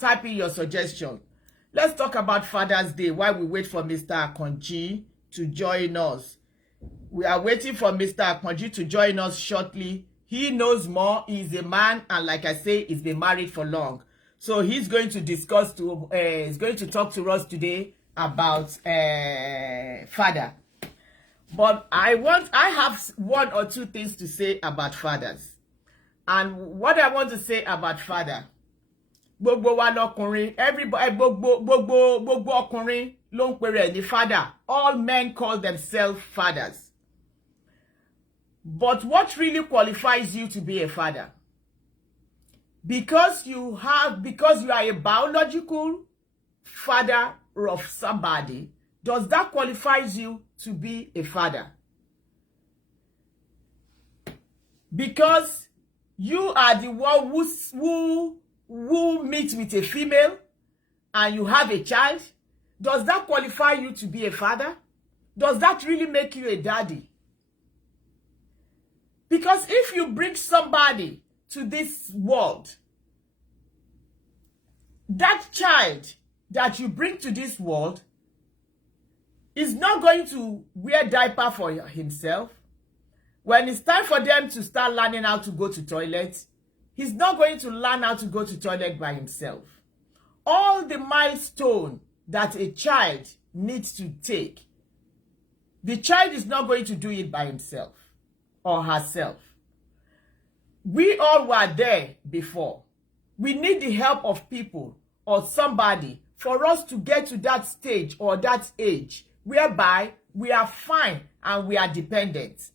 type in your suggestion. Let's talk about Father's Day while we wait for Mr. Akonji to join us. We are waiting for Mr. Akonji to join us shortly. He knows more. He's a man, and like I say, he's been married for long. So he's going to he's going to talk to us today about father. But I have one or two things to say about fathers. And what I want to say about father, gbogbo wa lọkùnrin, everybody, gbogbo ọkùnrin ló ń pè rẹ̀ ní father. All men call themselves fathers. But what really qualifies you to be a father? Because you are a biological father of somebody, does that qualifies you to be a father? Because you are the one who meets with a female and you have a child, does that qualify you to be a father? Does that really make you a daddy? Because if you bring somebody to this world, that child that you bring to this world is not going to wear diaper for himself. When it's time for them to start learning how to go to toilet, he's not going to learn how to go to toilet by himself. All the milestone that a child needs to take, the child is not going to do it by himself or herself. We all were there before. We need the help of people or somebody for us to get to that stage or that age whereby we are fine and we are dependent.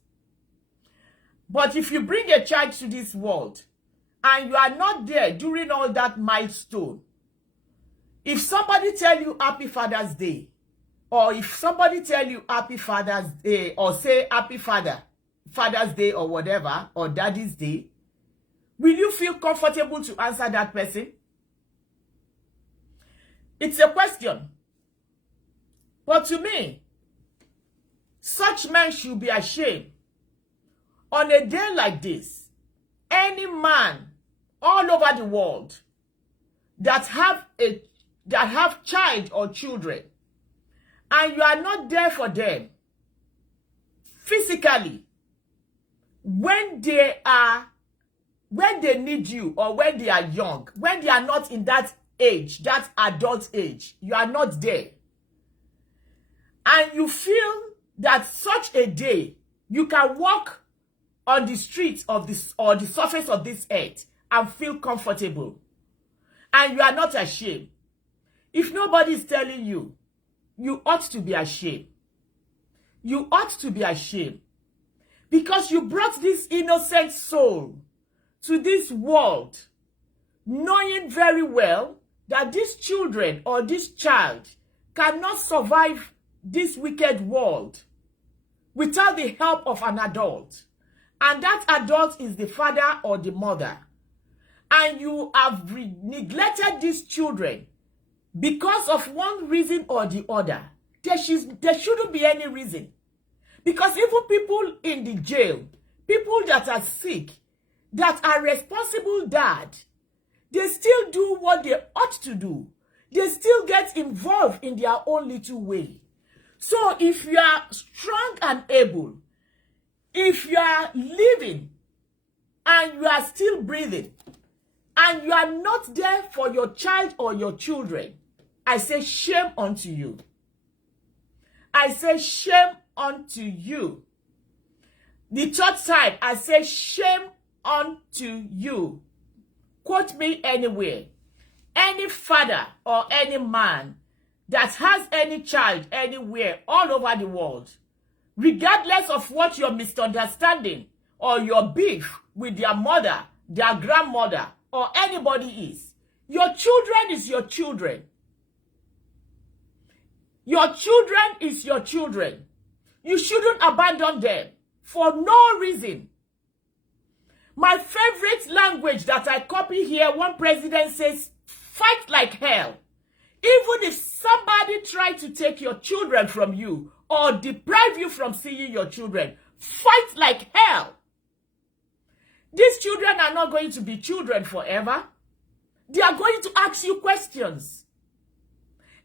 But if you bring a child to this world and you are not there during all that milestone, if somebody tell you Happy Father's Day, or if somebody tell you Happy Father's Day, or say Happy Father's Day or whatever, or Daddy's Day, will you feel comfortable to answer that person? It's a question. But to me, such men should be ashamed. On a day like this, any man all over the world that have child or children, and you are not there for them physically, when they need you, or when they are young, when they are not in that age, that adult age, you are not there, and you feel that such a day you can walk on the streets of this or the surface of this earth and feel comfortable, and you are not ashamed. If nobody is telling you, you ought to be ashamed. You ought to be ashamed, because you brought this innocent soul to this world knowing very well that these children or this child cannot survive this wicked world without the help of an adult. And that adult is the father or the mother. And you have neglected these children because of one reason or the other. There shouldn't be any reason. Because even people in the jail, people that are sick, that are responsible dad, they still do what they ought to do. They still get involved in their own little way. So if you are strong and able, if you are living and you are still breathing, and you are not there for your child or your children, I say shame unto you. I say shame unto you. The third time, I say shame unto you. Quote me anywhere. Any father or any man that has any child anywhere all over the world, regardless of what your misunderstanding or your beef with their mother, their grandmother, or anybody is, your children is your children. Your children is your children. You shouldn't abandon them for no reason. My favorite language that I copy here, one president says, fight like hell. Even if somebody tried to take your children from you or deprive you from seeing your children, fight like hell. These children are not going to be children forever. They are going to ask you questions. questions,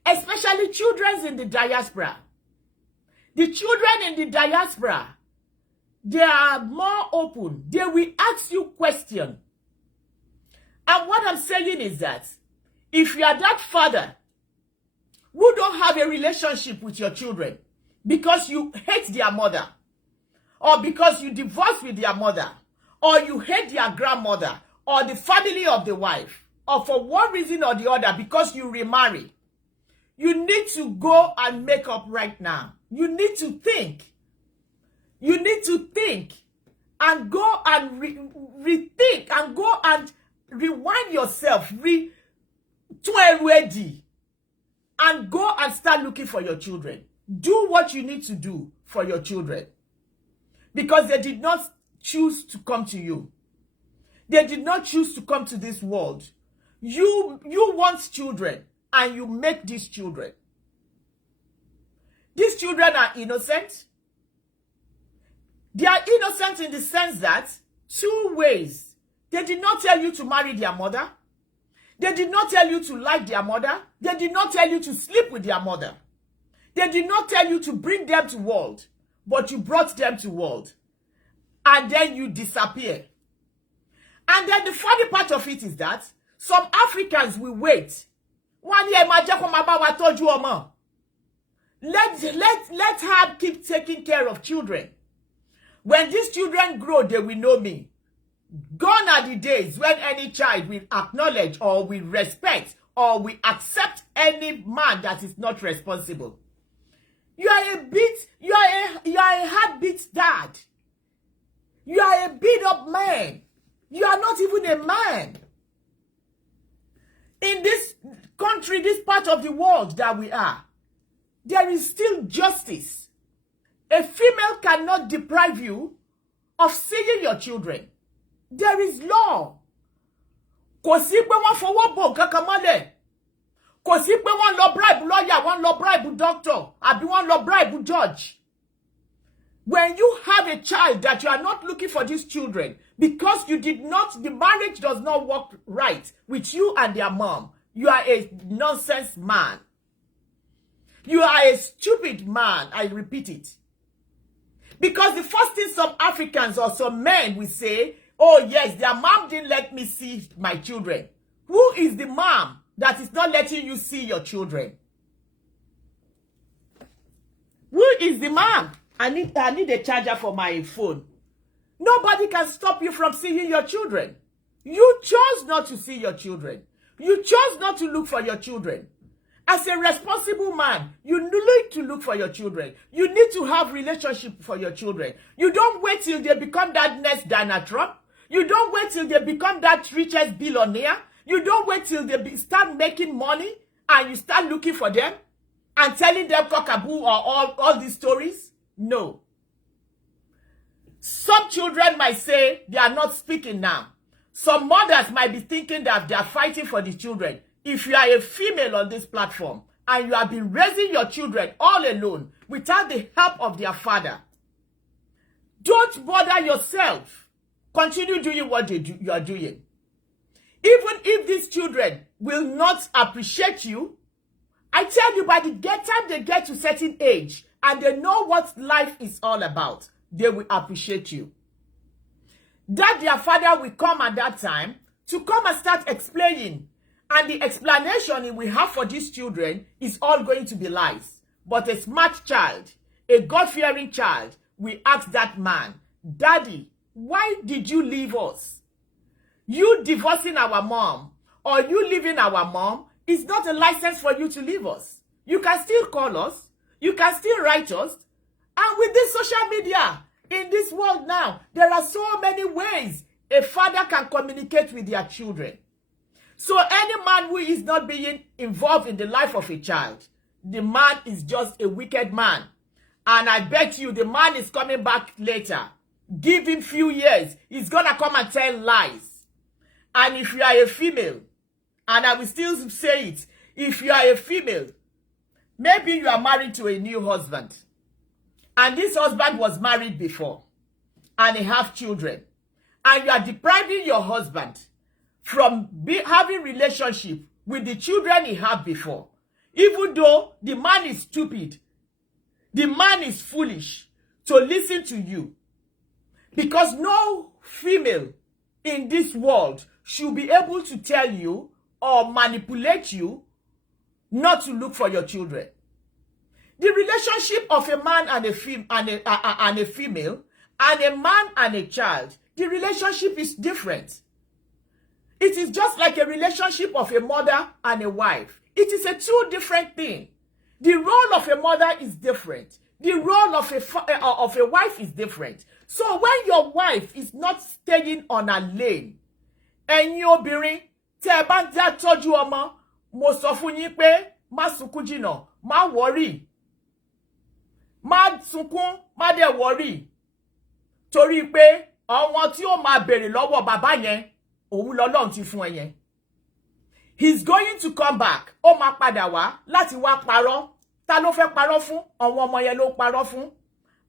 especially children in the diaspora. The children in the diaspora, they are more open. They will ask you questions. And what I'm saying is that if you are that father who don't have a relationship with your children because you hate their mother, or because you divorced with their mother, or you hate their grandmother, or the family of the wife, or for one reason or the other because you remarry, you need to go and make up right now. You need to think. You need to think and go and rethink and go and rewind yourself, ready, and go and start looking for your children. Do what you need to do for your children. Because they did not choose to come to you. They did not choose to come to this world. You want children, and you make these children. These children are innocent. They are innocent in the sense that two ways. They did not tell you to marry their mother. They did not tell you to like their mother. They did not tell you to sleep with their mother. They did not tell you to bring them to world, but you brought them to world. And then you disappear. And then the funny part of it is that some Africans will wait. 1 year, let her keep taking care of children. When these children grow, they will know me. Gone are the days when any child will acknowledge or will respect or will accept any man that is not responsible. You are a heartbeat dad. You are a beat up man. You are not even a man. In this country, this part of the world that we are, there is still justice. A female cannot deprive you of seeing your children. There is law. Kò sí pé wọ́n fọwọ́ bò kankan mọ́lẹ̀. Kò sí pé wọ́n lọ bribe lawyer, wọ́n lọ bribe doctor, àbí wọ́n lọ bribe judge. When you have a child that you are not looking for these children because you did not, the marriage does not work right with you and their mom, you are a nonsense man. You are a stupid man, I repeat it. Because the first thing some Africans or some men will say, oh yes, their mom didn't let me see my children. Who is the mom that is not letting you see your children? Who is the mom? I need a charger for my phone. Nobody can stop you from seeing your children. You chose not to see your children. You chose not to look for your children. As a responsible man, you need to look for your children. You need to have relationship for your children. You don't wait till they become that next Donald Trump. You don't wait till they become that richest billionaire. You don't wait till they start making money and you start looking for them and telling them cockaboo or all these stories. No. Some children might say they are not speaking now. Some mothers might be thinking that they are fighting for the children. If you are a female on this platform and you have been raising your children all alone without the help of their father, don't bother yourself. Continue doing what you are doing. Even if these children will not appreciate you, I tell you, by the time they get to a certain age and they know what life is all about, they will appreciate you. That their father will come at that time to come and start explaining. And the explanation he will have for these children is all going to be lies. But a smart child, a God-fearing child, will ask that man, Daddy, why did you leave us? You divorcing our mom or you leaving our mom is not a license for you to leave us. You can still call us. You can still write us. And with this social media, in this world now, there are so many ways a father can communicate with their children. So any man who is not being involved in the life of a child, the man is just a wicked man. And I bet you the man is coming back later. Give him few years. He's going to come and tell lies. And if you are a female, and I will still say it, if you are a female, maybe you are married to a new husband. And this husband was married before. And they have children. And you are depriving your husband from having relationship with the children he had before. Even though the man is stupid, the man is foolish to listen to you. Because no female in this world should be able to tell you or manipulate you not to look for your children. The relationship of a man and a female and a man and a child, the relationship is different. It is just like a relationship of a mother and a wife. It is a two different thing. The role of a mother is different. The role of a wife is different. So when your wife is not staying on a lane, ẹ̀yin obìnrin tẹ́ bá ń dá tọ́jú ọmọ, mo sọ fún yín pé má sunkún jìnà, má worry. Má sunkún, má dẹ̀ worry. Torí pé àwọn tí ó máa béèrè lọ́wọ́ bàbá yẹn, òun lọ́lọ́run ti fún ẹ yẹn. He's going to come back. Ó máa padà wá láti wá parọ́. Ta ló fẹ́ parọ́ fún? Àwọn ọmọ yẹn ló parọ́ fún.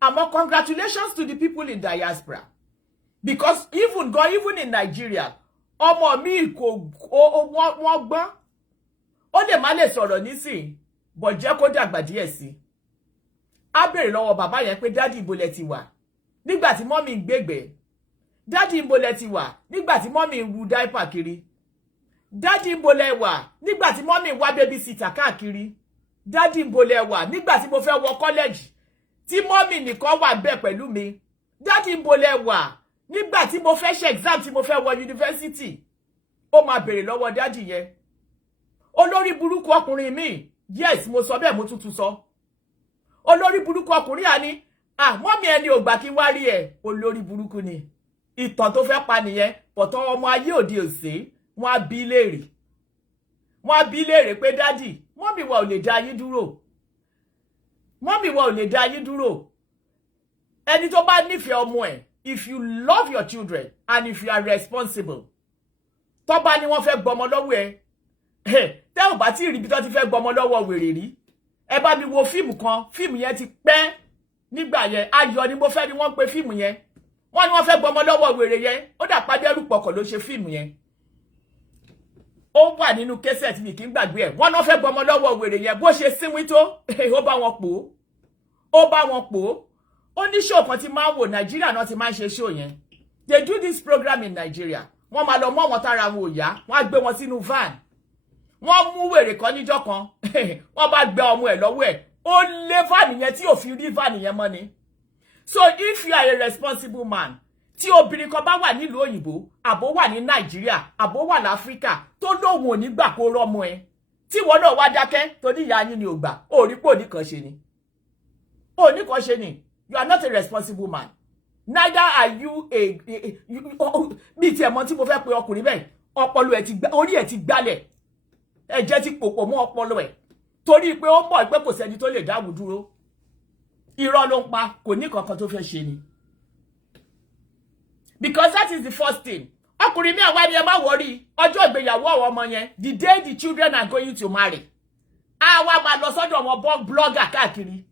Àmọ́ congratulations to the people in diaspora. Because even in Nigeria, ọmọ mi kò wọ́n gbọ́n. Ó lè má lè sọ̀rọ̀ nísìn, but jẹ́ kó dàgbà díẹ̀ sí. Á béèrè lọ́wọ́ bàbá yẹn pé daddy ibo lẹ ti wà. Nígbà tí mommy ń gbégbé. Daddy ibo lẹ ti wà. Nígbà tí mommy ń ru diaper kiri. Daddy ibo lẹ wà. Nígbà tí mommy ń wá babysitter káàkiri. Daddy ibo lẹ wà. Nígbà tí mo fẹ́ wọ college. Tí mommy nìkan wà ńbẹ̀ pẹ̀lú mi. Daddy ibo lẹ wà. Nígbà tí mo fẹ́ ṣe exam tí mo fẹ́ wọ university. Ó máa béèrè lọ́wọ́ daddy yẹn. Olórí burúkú ọkùnrin mi. Yes, mo sọ bẹ́ẹ̀ mo tuntun sọ. Olórí burúkú ọkùnrin àní. Mommy ẹni ò gbà kí n wá rí ẹ. Olórí burúkú ni. Ìtàn tó fẹ́ pa nìyẹn. Pọ̀tọ́ ọmọ ayé òde òsè. Wọ́n á bi léèrè. Wọ́n á bi léèrè pé daddy, mommy wa ò lè dá yín dúró. Mommy wa ò lè dá yín dúró. Ẹni tó bá nífẹ̀ẹ́ ọmọ ẹ̀, if you love your children and if you are responsible, tó bá ní wọ́n fẹ́ gbọmọ lọ́wọ́ ẹ, tẹ́ ò bá tí rí bí tó ti fẹ́ gbọmọ lọ́wọ́ wèrè rí. Ẹ bá mi wo fíìmù kan, fíìmù yẹn ti pẹ́ nígbà yẹn, Ayọ̀ ni mo fẹ́ ni wọ́n pe fíìmù yẹn. Wọ́n ní wọ́n fẹ́ gbọmọ lọ́wọ́ wèrè yẹn, ó dà Pádẹ́rù Pọ̀kọ̀ ló ṣe fíìmù yẹn. Ó wà nínú kẹsẹ̀tì mi kì í gbàgbé ẹ̀. Wọ́n náà fẹ́ gbọmọ lọ́wọ́ wèrè yẹn bó ṣe sínwín tó, ó bá wọn pò. Ó bá wọn pò. Ó ní show kan tí máa ń wò Nàìjíríà náà ti máa ń ṣe show yẹn. They do this program in Nigeria. Wọ́n máa lọ mọ́ wọn tára wọn ò yá, wọ́n á gbé wọn sínú van. Wọ́n mú wèrè kan níjọ́ kan, wọ́n bá gbé ọmọ ẹ̀ lọ́wọ́ ẹ̀. Ó lé van yẹn tí ò fi rí van yẹn mọ́ ni. So if you are a responsible man, tí obìnrin kan bá wà nílùú òyìnbó, àbó wà ní Nàìjíríà, àbó wà l'Áfíríkà, tó lóhun ò ní gbà kó rọ́mọ ẹ. Tí wọ́n náà wá dákẹ́, tó ní ìyá yín ni ò gbà, ó rí pò ní kan ṣe ni. Ó ní kan ṣe ni. You are not a responsible man. Neither are you bí ti ẹ̀mọ́ tí mo fẹ́ pe ọkùnrin bẹ́ẹ̀, ọpọlọ ẹ̀ ti gbá, orí ẹ̀ ti gbálẹ̀. Ẹ̀jẹ̀ ti pòpọ̀ mọ́ ọpọlọ ẹ̀. Torí pé ó mọ̀ pé kò sẹ́ni tó lè dáwù dúró. Irọ́ ló ń pa, kò ní kankan tó fẹ́ ṣe ni. Because that is the first thing. Ọkùnrin mi àwa ni ẹ má worry. Ọjọ́ ìgbéyàwó àwọn ọmọ yẹn, the day the children are going to marry. Àwa máa lọ sọ́dọ̀ àwọn blogger káàkiri.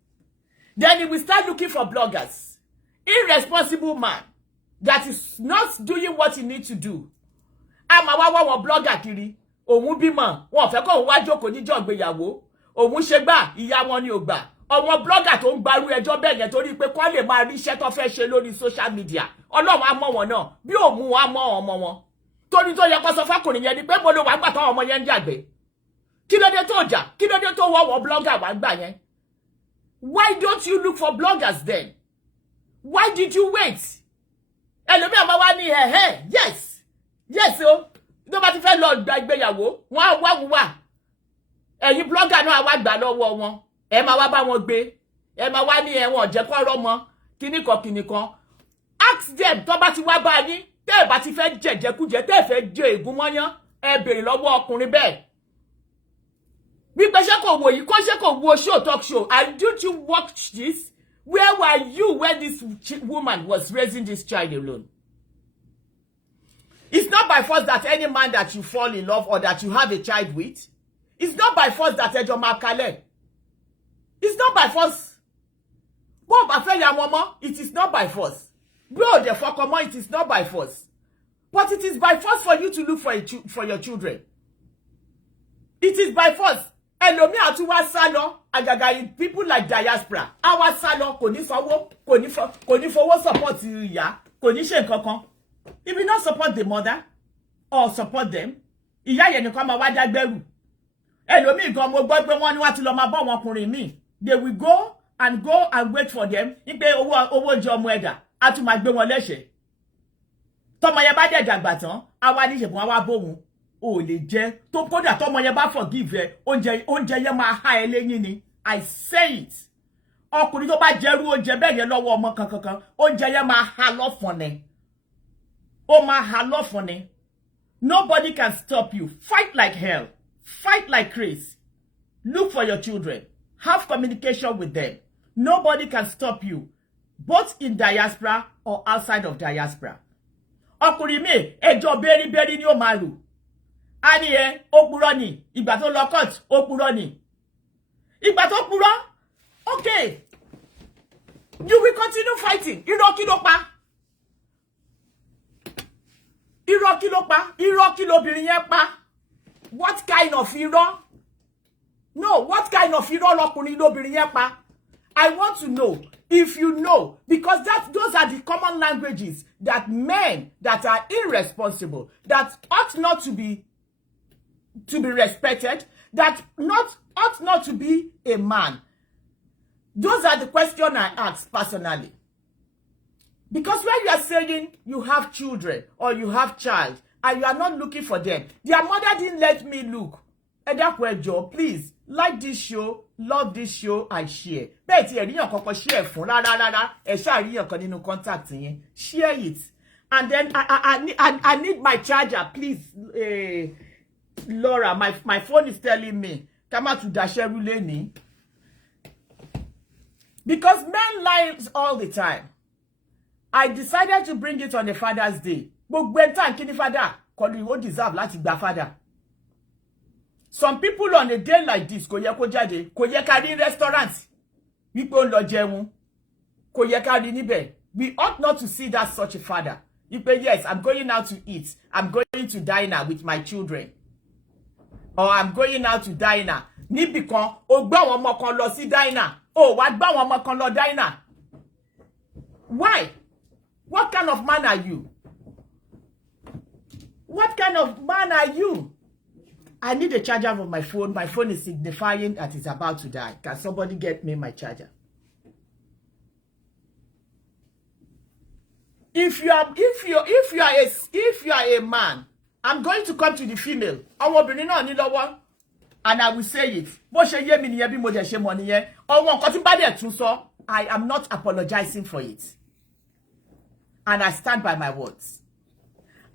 Then he will start looking for bloggers. Irresponsible man that is not doing what he needs to do. A máa wá wọn blogger kiri. Òun bímọ, wọn fẹ́ kó wá jókòó níjọ́ ìgbéyàwó. Òun ṣe gbà, ìyá wọn ni ò gbà. Ọmọ blogger tó ń gbarú ẹjọ́ bẹ́ẹ̀ yẹn torí pé kó lè máa rí iṣẹ́ tó fẹ́ ṣe lórí social media. Ọlọ́run á mọ̀ wọn náà bí ó mú wọn á mọ̀ ọmọ wọn. Torí tó yẹ kó sọ fákùnrin yẹn ni pé mo ló wá gbà táwọn ọmọ yẹn ń jàgbé. Kí ló dé tó jà? Kí ló dé tó wọ́ blogger wá gbà yẹn? Why don't you look for bloggers then? Why did you wait? Ẹlòmíràn máa wá ní yes. Yes o. Tó bá ti fẹ́ lọ gba ìgbéyàwó, wọ́n á wá. Ẹ̀yin blogger náà á wá gbà lọ́wọ́ wọn. Ẹ máa wá bá wọn gbé. Ẹ máa wá ní ẹ̀wọ̀n jẹ́ kó rọ́mọ. Kíníkan. Ask them tó bá ti wá bá yín. Tẹ́ ẹ bá ti fẹ́ jẹ̀jẹ̀kújẹ, tẹ́ ẹ fẹ́ jẹ ègún mọ́yán, ẹ béèrè lọ́wọ́ ọkùnrin bẹ́ẹ̀. Bí pé ṣé kò wò yìí, kó ṣé kò wo show talk show. And did you watch this? Where were you when this woman was raising this child alone? It's not by force that any man that you fall in love or that you have a child with. It's not by force that ẹjọ́ máa kalẹ̀. It's not by force. Bó bá fẹ́ ya wọn mọ́, it is not by force. Bro, the fuck mọ́, it is not by force. But it is by force for you to look for your children. It is by force. Ẹlòmí àti wá sálọ, àgàgà people like diaspora. Àwa sálọ kò ní sanwó, kò ní fowó support ìyá, kò ní ṣe nǹkan kan. He will not support the mother or support them. Ìyá yẹn nìkan máa wá dágbẹ́rù. Ẹlòmí gan mo gbọ́ pé wọ́n ní wá ti lọ máa bọ́ wọn ọkùnrin míì. They will go and wait for them. Ipe owó jẹ ọmọ ẹ̀dà, a tún máa gbé wọn lẹ́sẹ̀. Tọ́mọ yẹn bá dẹ̀ dàgbà tán, àwa ní ṣègùn àwa bóhun. O lè jẹ tó kódà tọ́mọ yẹn bá forgive ẹ, oúnjẹ yẹn máa há ẹ lẹ́yìn ni. I say it. Ọkùnrin tó bá jẹrú oúnjẹ bẹ́ẹ̀ yẹn lọ́wọ́ ọmọ kankan, oúnjẹ yẹn máa há lọ́fun ni. Ó máa há lọ́fun ni. Nobody can stop you. Fight like hell. Fight like crazy. Look for your children. Have communication with them. Nobody can stop you, both in diaspora or outside of diaspora. Ọkùnrin mi, ẹjọ́ bẹ́rí ni ó máa rò. A ní ó purọ́ ni, ìgbà tó lọ court, ó purọ́ ni. Ìgbà tó purọ́, okay. You will continue fighting. Irọ́ kí ló pa? Irọ́ kí ló pa? Irọ́ kí lobìnrin yẹn pa? What kind of irọ́? No, what kind of irọ́ lọkùnrin lobìnrin yẹn pa? I want to know if you know, because those are the common languages that men that are irresponsible, that ought not to be respected, that ought not to be a man. Those are the questions I ask personally. Because when you are saying you have children or you have child and you are not looking for them, their mother didn't let me look. Edakwejo, please like this show, love this show, and share. Bẹ́ẹ̀ tí ẹ̀ríyàn kankan share fún rárá. Ẹ ṣáà ríyàn kan nínú contact yẹn. Share it. And then I need my charger, please. Laura, my phone is telling me, come out to dasheru leni. Because men lie all the time. I decided to bring it on the Father's Day. Gbogbo ẹ̀ntàn kí ni father, kò ní ó deserve láti gba father. Some people on a day like this, kò yẹ kó jáde, kò yẹ ká rí restaurant, wípé ó lọ jẹun, kò yẹ ká rí níbẹ̀. We ought not to see that such a father. Wípé yes, I'm going out to eat. I'm going to diner with my children. Or I'm going out to diner. Níbi kan, ó gbé àwọn ọmọ kan lọ sí diner. Ó wá gbé àwọn ọmọ kan lọ diner. Why? What kind of man are you? What kind of man are you? I need a charger for my phone. My phone is signifying that it's about to die. Can somebody get me my charger? If you are a man, I'm going to come to the female. Ọmọbìnrin náà ní lọ́wọ́, and I will say it. Bó ṣe yé mi nìyẹn bí mo dẹ̀ ṣe mọ̀ nìyẹn. Ọwọ́ nǹkan tí bá dẹ̀ tún sọ, I am not apologizing for it. And I stand by my words.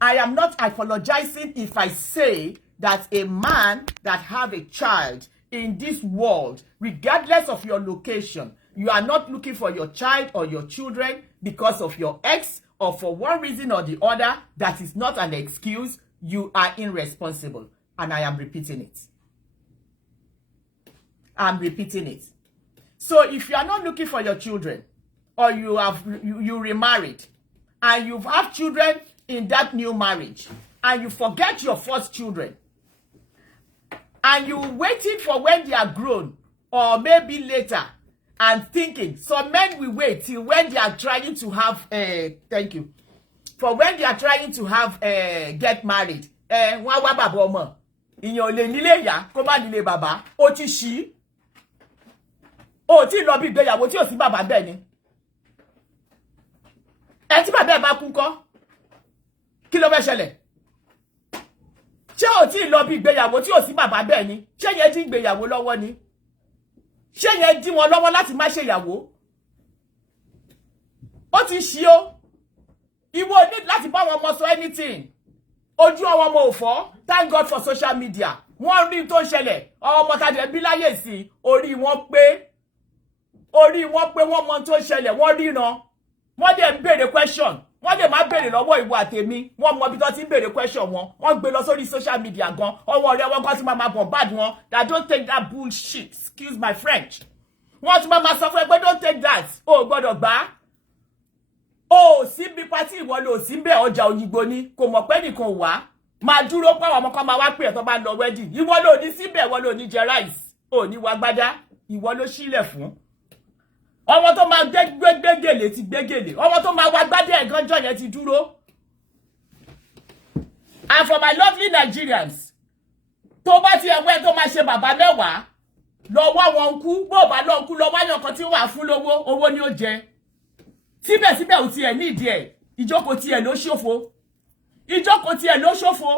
I am not apologizing if I say that a man that have a child in this world, regardless of your location, you are not looking for your child or your children because of your ex or for one reason or the other, that is not an excuse. You are irresponsible. And I am repeating it. I'm repeating it. So if you are not looking for your children, or you remarried, and you have children in that new marriage, and you forget your first children, and you waiting for when they are grown, or maybe later, and thinking, some men will wait till when they are trying to have, thank you, for when they are trying to have, get married, wá wá bàbá ọmọ, ìyàn lè nílé ìyá, kó má nílé bàbá, ó ti ṣí, ó ti lọ bí ìgbéyàwó tí ò sí bàbá bẹ́ẹ̀ ni. Ẹ tí bàbá ẹ bá kú ńkọ́, kí ló fẹ́ ṣẹlẹ̀? Ṣé ò tí lọ bí ìgbéyàwó tí ò sí bàbá bẹ́ẹ̀ ni? Ṣé yẹn dín ìgbéyàwó lọ́wọ́ ni? Ṣé yẹn dín wọn lọ́wọ́ láti má ṣe ìyàwó? Ó ti ṣí o. Ìwọ ní láti bá wọn mọ sọ anything. Ojú àwọn ọmọ ò fọ́. Thank God for social media. Wọ́n rí tó ṣẹlẹ̀. Ọmọ tàdé bí láyé sí, orí wọn pé wọ́n mọ tó ṣẹlẹ̀, wọ́n ríran. Wọ́n dẹ̀ ń béèrè question. Wọ́n dẹ̀ máa béèrè lọ́wọ́ ìwọ àtèmi. Wọ́n mọ bí tó ti ń béèrè question wọn. Wọ́n gbé lọ sórí social media gan. Ọwọ́ rẹ̀ wọ́n kan ti máa bombard wọn. That don't take that bullshit. Excuse my French. Wọ́n ti máa sọ fún ẹ pé don't take that. O gbọ́dọ̀ gbà. O sí bí party ìwọ ló sí bẹ́ẹ̀ ọjà Òyìngbò ni. Kò mọ̀ pé nìkan wá. máa dúró pa àwọn ọmọ kan máa wá pè ẹ́ tó bá lọ wedding ìwọ ló ní síbẹ̀ ìwọ ló ní jẹ rice ò ní wá gbádá ìwọ ló sílẹ̀ fún ọmọ tó máa gbégélé ti gbégélé ọmọ tó máa wá gbádá ẹ̀gánjọ́ yẹn ti dúró. And for my lovely Nigerians tó bá ti ẹ̀wẹ́ tó máa ṣe bàbá mẹ́wàá lọ wá wọn kú bó bá lọ kú lọ wáyàn kan tí ó wà fún lówó owó ni ó jẹ síbẹ̀síbẹ̀ ò tiẹ̀ ní ìdí ẹ̀ ìjókòó tiẹ̀ ló ṣòfò ìjókòó tiẹ̀ ló ṣòfò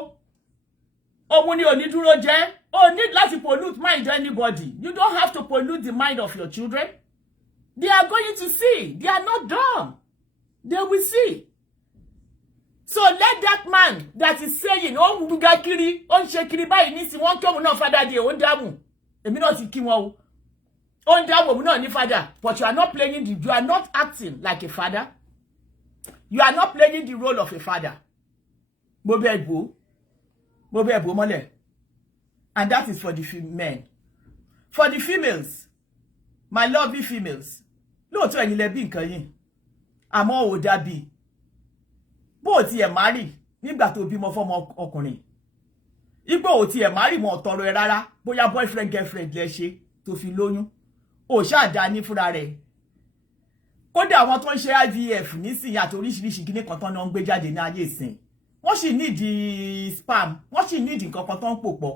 òun ni ò ní dúró jẹ́ o need láti pollute mind anybody you don't have to pollute the mind of your children they are going to see they are not dumb they will see. So let that man that is saying ó ń ruga kiri ó ń ṣe kiri báyìí nísìn wọ́n kí òun náà fada di ó ń dáhùn èmi náà ti kí wọn o ó ń dáhùn òun náà ní fada but you are not playing the you are not acting like a father you are not playing the role of a father mo bẹ̀ bò mọ́lẹ̀ and that is for the men for the females my lovely females lóòótọ́ ẹ̀yin lẹ bí nǹkan yìí àmọ́ ò dàbí bó ti ẹ̀ márì nígbà tó bímọ fọ́mọ ọkùnrin ipò ò ti ẹ̀ márì mọ́ tọrọ ẹ rárá bóyá boyfriend girlfriend lẹ ṣe tó fi lóyún ò ṣáàdá ní fúnra rẹ̀ kódà àwọn tó ń ṣe IVF nísìnyí àti oríṣiríṣi kíní kan tán náà ń gbé jáde ní ayé ìsìn wọ́n sì nídìí spam wọ́n sì nídìí nǹkan kan tó ń pò pọ̀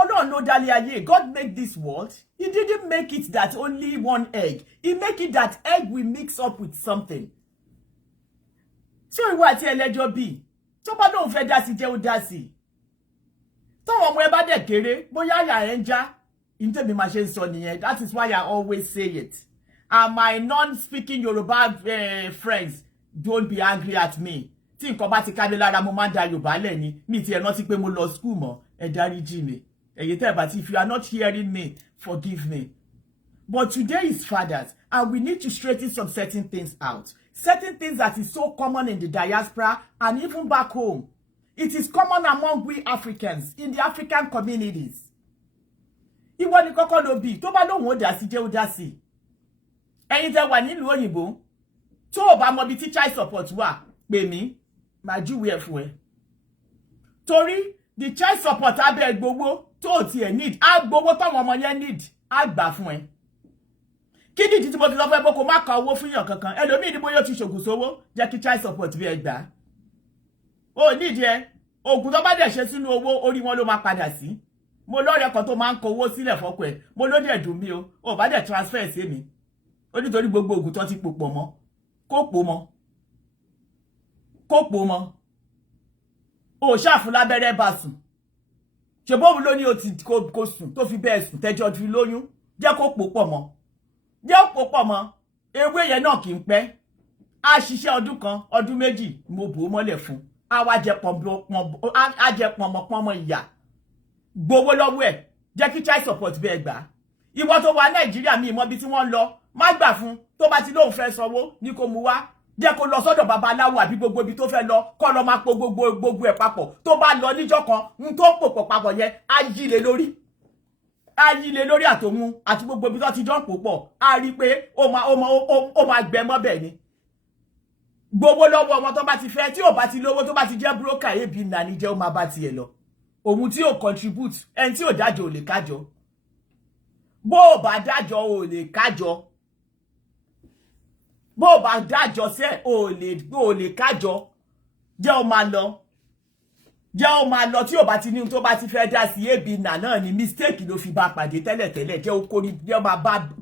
Ọlọ́run ló dálé ayé God make this world he didn't make it that only one egg he make it that egg will mix up with something. Ṣé ìwọ àti ẹlẹ́jọ́ bí tó bá lóun fẹ́ dá sí jẹ́ ó dá sí tọ́wọ́ ọmọ ẹ bá dẹ̀ kéré bóyá àyà ẹ̀ ń já ìtẹ́mi máa ṣe ń sọ nìyẹn that is why I always say it and my non-speaking Yoruba friends don't be angry at me tí nǹkan bá ti ká mi lára mo máa ń da Yorùbá lẹ̀ ni mi ti ẹ̀ rántí pé mo lọ school mọ́ ẹ dáríjì mi ẹ̀yin tẹ́ ẹ bá ti if you are not hearing me forgive me but today is Fathers and we need to straighten some certain things out. Certain things that is so common in the diaspora and even back home. It is common among we Africans, in the African communities. Ìwọ ni kọ́kọ́ ló bí, tó bá lóhùn ó dá sí jẹ́ ó dá sí. Ẹ̀yin tẹ́ wà nílùú òyìnbó, tó o bá mọ bí tí child support wà, pè mí, màá júwe ẹ̀ fún ẹ. Torí the child support abẹ́ gbowó tó o tiẹ̀ need, á gbowó táwọn ọmọ yẹn need, á gbà fún ẹ. Kí ni tí mo ti lọ fẹ́ bó kó má ka owó fún yàn kankan ẹlòmíì ní bóyá ó ti ṣògùn sówó jẹ́ kí child support bí ẹ gbà ó nídìí ẹ ògùn tó bá dẹ̀ ṣe sínú owó orí wọn ló máa padà sí mo lọ́rẹ̀ kan tó máa ń kó owó sílẹ̀ fọ́kọ ẹ̀ mo ló dẹ̀ dùn mí o ò bá dẹ̀ transfer sí mi ó nítorí gbogbo ògùn tó ti pò pọ̀ mọ́ kó pò mọ́ ó ṣàfún lábẹ́rẹ́ bá sùn ṣèbóhùn ló ní o ti kó sùn tó fi bẹ́ẹ̀ sùn tẹ́jọ́ fi lóyún jẹ́ kó pò pọ̀ mọ́ jẹ́ òpó pọ̀ mọ́ ewé yẹn náà kì í pẹ́ a ṣiṣẹ́ ọdún kan ọdún méjì mo bò ó mọ́lẹ̀ fún a wá jẹ pọ̀nmọ́ ìyà gbowó lọ́wọ́ ẹ̀ jẹ́ kí child support bẹ́ẹ̀ gbà ìwọ tó wà Nàìjíríà mi ìmọ̀ bí tí wọ́n lọ má gbà fún tó bá ti lóun fẹ́ sanwó ní kó mu wá jẹ́ kó lọ sọ́dọ̀ babaláwo àbí gbogbo ibi tó fẹ́ lọ kó lọ máa po gbogbo ẹ̀ papọ̀ tó bá lọ níjọ́ kan n tó pòpọ̀ papọ̀ yẹn á yí lé lórí ayílé lórí àtòmú àti gbogbo ibi tó ti jọ pò pọ̀ a rí pé ó máa gbẹmọ́ bẹ́ẹ̀ ni gbowó lọ́wọ́ ọmọ tó bá ti fẹ́ tí ò bá ti lówó tó bá ti jẹ́ búrókà ebi nàní jẹ́ ó máa bá tiẹ̀ lọ òun tí ò contribute ẹni tí ò dájọ́ ò lè kájọ bó o bá dájọ́ ò lè kájọ bó o bá dájọ́ sẹ́ ò lè kájọ jẹ́ ó máa lọ tí ò bá ti ní tó bá ti fẹ́ dá sí ebi náà ni mistake ló fi bá pàdé tẹ́lẹ̀tẹ́lẹ̀ jẹ́ ó kórí jẹ́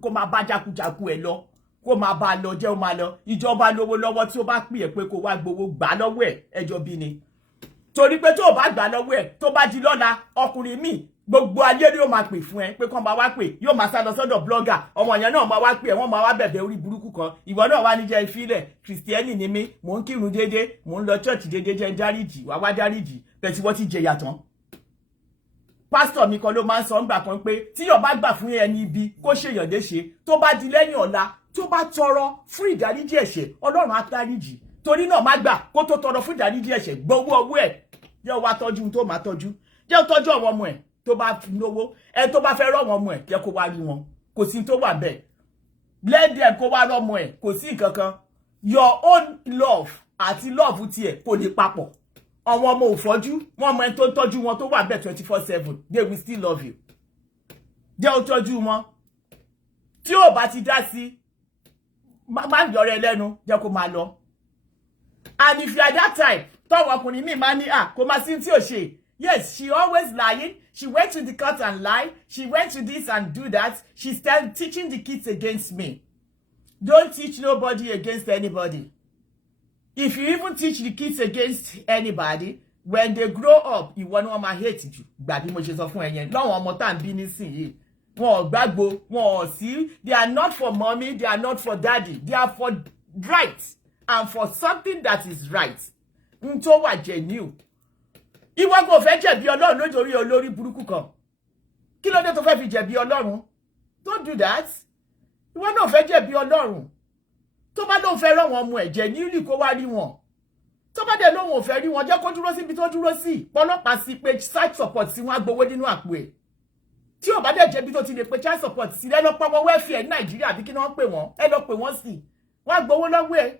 kó máa bá jákújákú ẹ lọ kó máa bá lọ jẹ́ ó máa lọ ìjọba lówó lọ́wọ́ tí ó bá pè é pé kó wá gbowó gbà lọ́wọ́ ẹ̀ ẹjọ́ bí ni torí pé tó o bá gbà lọ́wọ́ ẹ̀ tó bá di lọ́la ọkùnrin míì gbogbo ayé ni ó máa pè fún ẹ pé kán máa wá pè yóò máa sá lọ sọ́dọ̀ blogger ọmọ yẹn náà máa wá pè wọ́n máa wá bẹ̀bẹ̀ orí burúkú kan ìwọ náà wá níjẹ́ ìfilẹ̀ kìrìsìtẹ́nì ni mí mò ń kírun déédéé mò ń lọ church déédéé jẹ́ ń dáríjì wá dáríjì bẹ́ẹ̀ tí wọ́n ti jẹ̀yà tán. pásítọ̀ mi kan ló máa ń sọ ńgbà kan pé tí yóò bá gbà fún ẹni ibi kó ṣèyàn léṣe tó bá di lẹ́yìn ọ̀la tó bá tọrọ fún ìdáríjì ẹ̀ṣẹ̀ Ọlọ́run á dáríjì torí náà má gbà kó tó tọrọ fún ìdáríjì ẹ̀ṣẹ̀ gbowó ọwọ́ ẹ̀ jẹ́ wá tọ́jú tó máa tọ́jú jẹ́ tọ́jú àwọn ọmọ ẹ̀ tó bá lówó ẹ tó bá fẹ́ rọ́wọ́ ọmọ ẹ̀ jẹ́ kó wá rí wọn kò sí tó wà bẹ́ẹ̀ let them kó wá rọ́mọ ẹ̀ kò sí nǹkan kan your own love àti love tiẹ̀ kò lè papọ̀ àwọn ọmọ òfọ́jú wọ́n mọ ẹni tó ń tọ́jú wọn tó wà bẹ́ẹ̀ 24/7 they will still love you. Jẹ́ ó tọ́jú wọn tí ó bá ti dá sí má yọrẹ lẹ́nu jẹ́ kó máa lọ. And if you are that type tọ́wọ́ ọkùnrin mi máa ní kó máa sí tí ò ṣe. Yes, she always lying. She went to the court and lie. She went to this and do that. She's teaching the kids against me. Don't teach nobody against anybody. If you even teach the kids against anybody, when they grow up, ìwọ ni wọ́n máa hate you. Gbà bí mo ṣe sọ fún ẹ yẹn. Láwọn ọmọ tá ń bí nísìnyí. Wọn ò gbàgbọ́, wọn ò sí. They are not for mommy, they are not for daddy. They are for right and for something that is right. N tó wà genuine. Ìwọ kò fẹ́ jẹ̀bi Ọlọ́run lójorí olórí burúkú kan. Kí ló dé tó fẹ́ fi jẹ̀bi Ọlọ́run? Don't do that. Ìwọ náà fẹ́ jẹ̀bi Ọlọ́run. Tó bá lóun fẹ́ rán wọn ọmọ ẹ̀ genuinely kó wá rí wọn. Tó bá dẹ̀ lóun ò fẹ́ rí wọn jẹ́ kó dúró síbi tó dúró sí. Pọlọ́pàá sí pé child support sí wọn á gbowó nínú àpò ẹ̀. Tí ò bá dẹ̀ jẹ̀bi tó ti lè pe child support sí ẹ lọ pa wọn welfare ní Nàìjíríà bí kí ni wọ́n pè wọ́n. Ẹ lọ pè wọ́n sí. Wọ́n á gbowó lọ́wọ́ ẹ̀.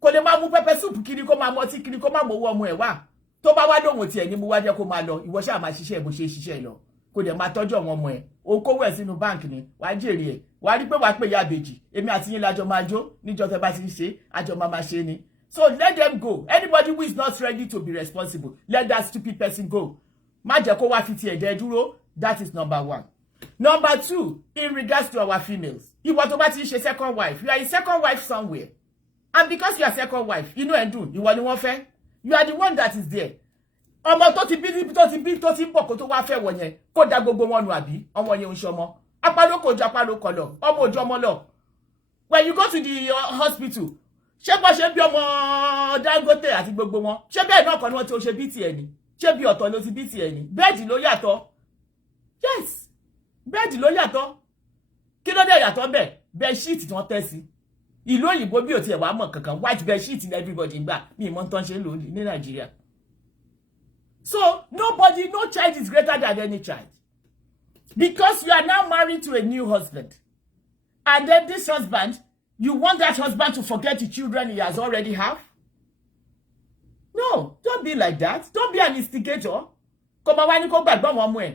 Kò lè máa mú pepper soup kiri kó máa mọtí kiri kó máa mowó ọmọ ẹ̀ wá. Tó bá wá lóhun tí ẹ ní mú wá jẹ́ kó máa lọ ìwọ ṣáà máa ṣiṣẹ́ bó ṣe ṣiṣẹ́ lọ kó dẹ̀ máa tọ́jú àwọn ọmọ ẹ̀ o kówó ẹ̀ sínú báǹkì ni wàá jèrè ẹ̀ wàá rí pé wàá pè ya bèjì èmi àti yín lájọ máa jó níjọ́ tẹ́ bá ti ṣe àjọ máa ṣe ni. So let them go. Anybody who is not ready to be responsible, let that stupid person go. Má jẹ́ kó wá fi ti ẹ̀jẹ̀ dúró. That is number one. Number two, in regards to our females, ìwọ tó bá ti ṣe second wife, you are a second wife somewhere, and because you are second wife, inú ẹ̀ dùn ìwọ ni wọ́n fẹ́. You are the one that is there. Ọmọ tó ti bí tó ti bọ̀ kó tó wá fẹ́ wọ̀ yẹn kó da gbogbo wọn nù àbí ọmọ yẹn ń ṣọmọ apálókò jọ apálókò lọ ọmọ òjò ọmọ lọ. When you go to the hospital ṣé bó ṣe bí ọmọ Dangote àti gbogbo wọn ṣé bẹ́ẹ̀ náà kọ́ ni wọ́n ti ṣe bí tiẹ̀ ni ṣé bí ọ̀tọ̀ ló ti bí tiẹ̀ ni bẹ́ẹ̀dì ló yàtọ̀. Yes, bẹ́ẹ̀dì ló yàtọ̀. Kí ló dé yàtọ̀ bẹ́ẹ̀ bẹ́ẹ̀ sheet tí wọ́n tẹ́ sí ìlú òyìnbó bí ò tiẹ̀ wá mọ̀ kankan white bed sheet in everybody gbà ní ìmọ̀ tán ṣe ń lò ní Nàìjíríà. So nobody, no child is greater than any child. Because you are now married to a new husband. And then this husband, you want that husband to forget the children he has already have? No, don't be like that. Don't be an instigator. Kó máa wá ní kó gbàgbọ́ àwọn ọmọ ẹ̀.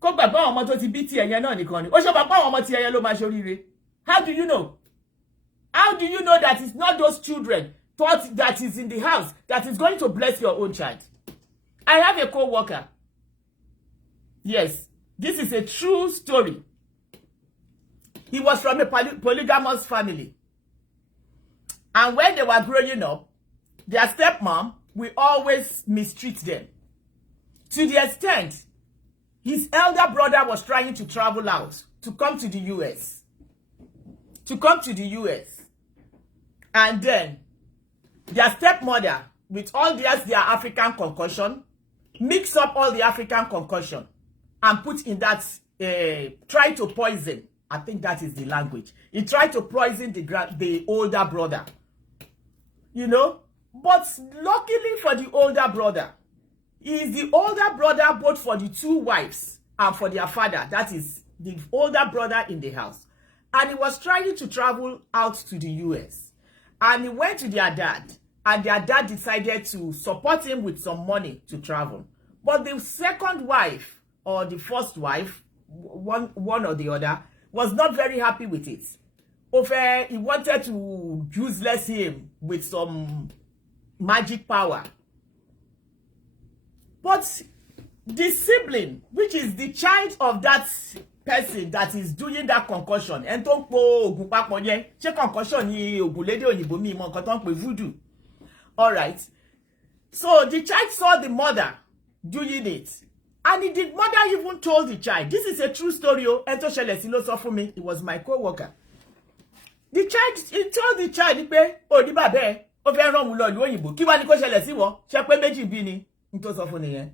Kó gbàgbọ́ àwọn ọmọ tó ti bí ti ẹ̀yẹn náà nìkan ni. Ó ṣe bàbá àwọn ọmọ ti ẹ̀yẹn ló máa ṣoríire. How do you know? How do you know that it's not those children that is in the house that is going to bless your own child? I have a co-worker. Yes, this is a true story. He was from a polygamous family. And when they were growing up, their stepmom will always mistreat them. To the extent, his elder brother was trying to travel out to come to the US. And then, their stepmother, with all their African concoction, mix up all the African concoction and put in that, try to poison. I think that is the language. He tried to poison the older brother. You know? But luckily for the older brother, he is the older brother both for the two wives and for their father. That is the older brother in the house. And he was trying to travel out to the US. And he went to their dad. And their dad decided to support him with some money to travel. But the second wife, or the first wife, one or the other, was not very happy with it. He wanted to useless him with some magic power. But the sibling, which is the child of that person that is doing that concussion, and tó ń po ògùn papọ̀ yẹn, ṣé concussion ni ògùn lédè òyìnbó mi mọ nǹkan tó ń pè voodoo. All right. So the child saw the mother doing it. And the mother even told the child, this is a true story, and tó ṣẹlẹ̀ sí ló sọ fún mi. It was my co-worker. The child, he told the child pé, ó ní bàbá ẹ̀, ó fẹ́ rán òun lọ ìlú òyìnbó. Kí wá ní kó ṣẹlẹ̀ sí wọ? Ṣé pé méjì bí ni? N tó sọ fún nìyẹn.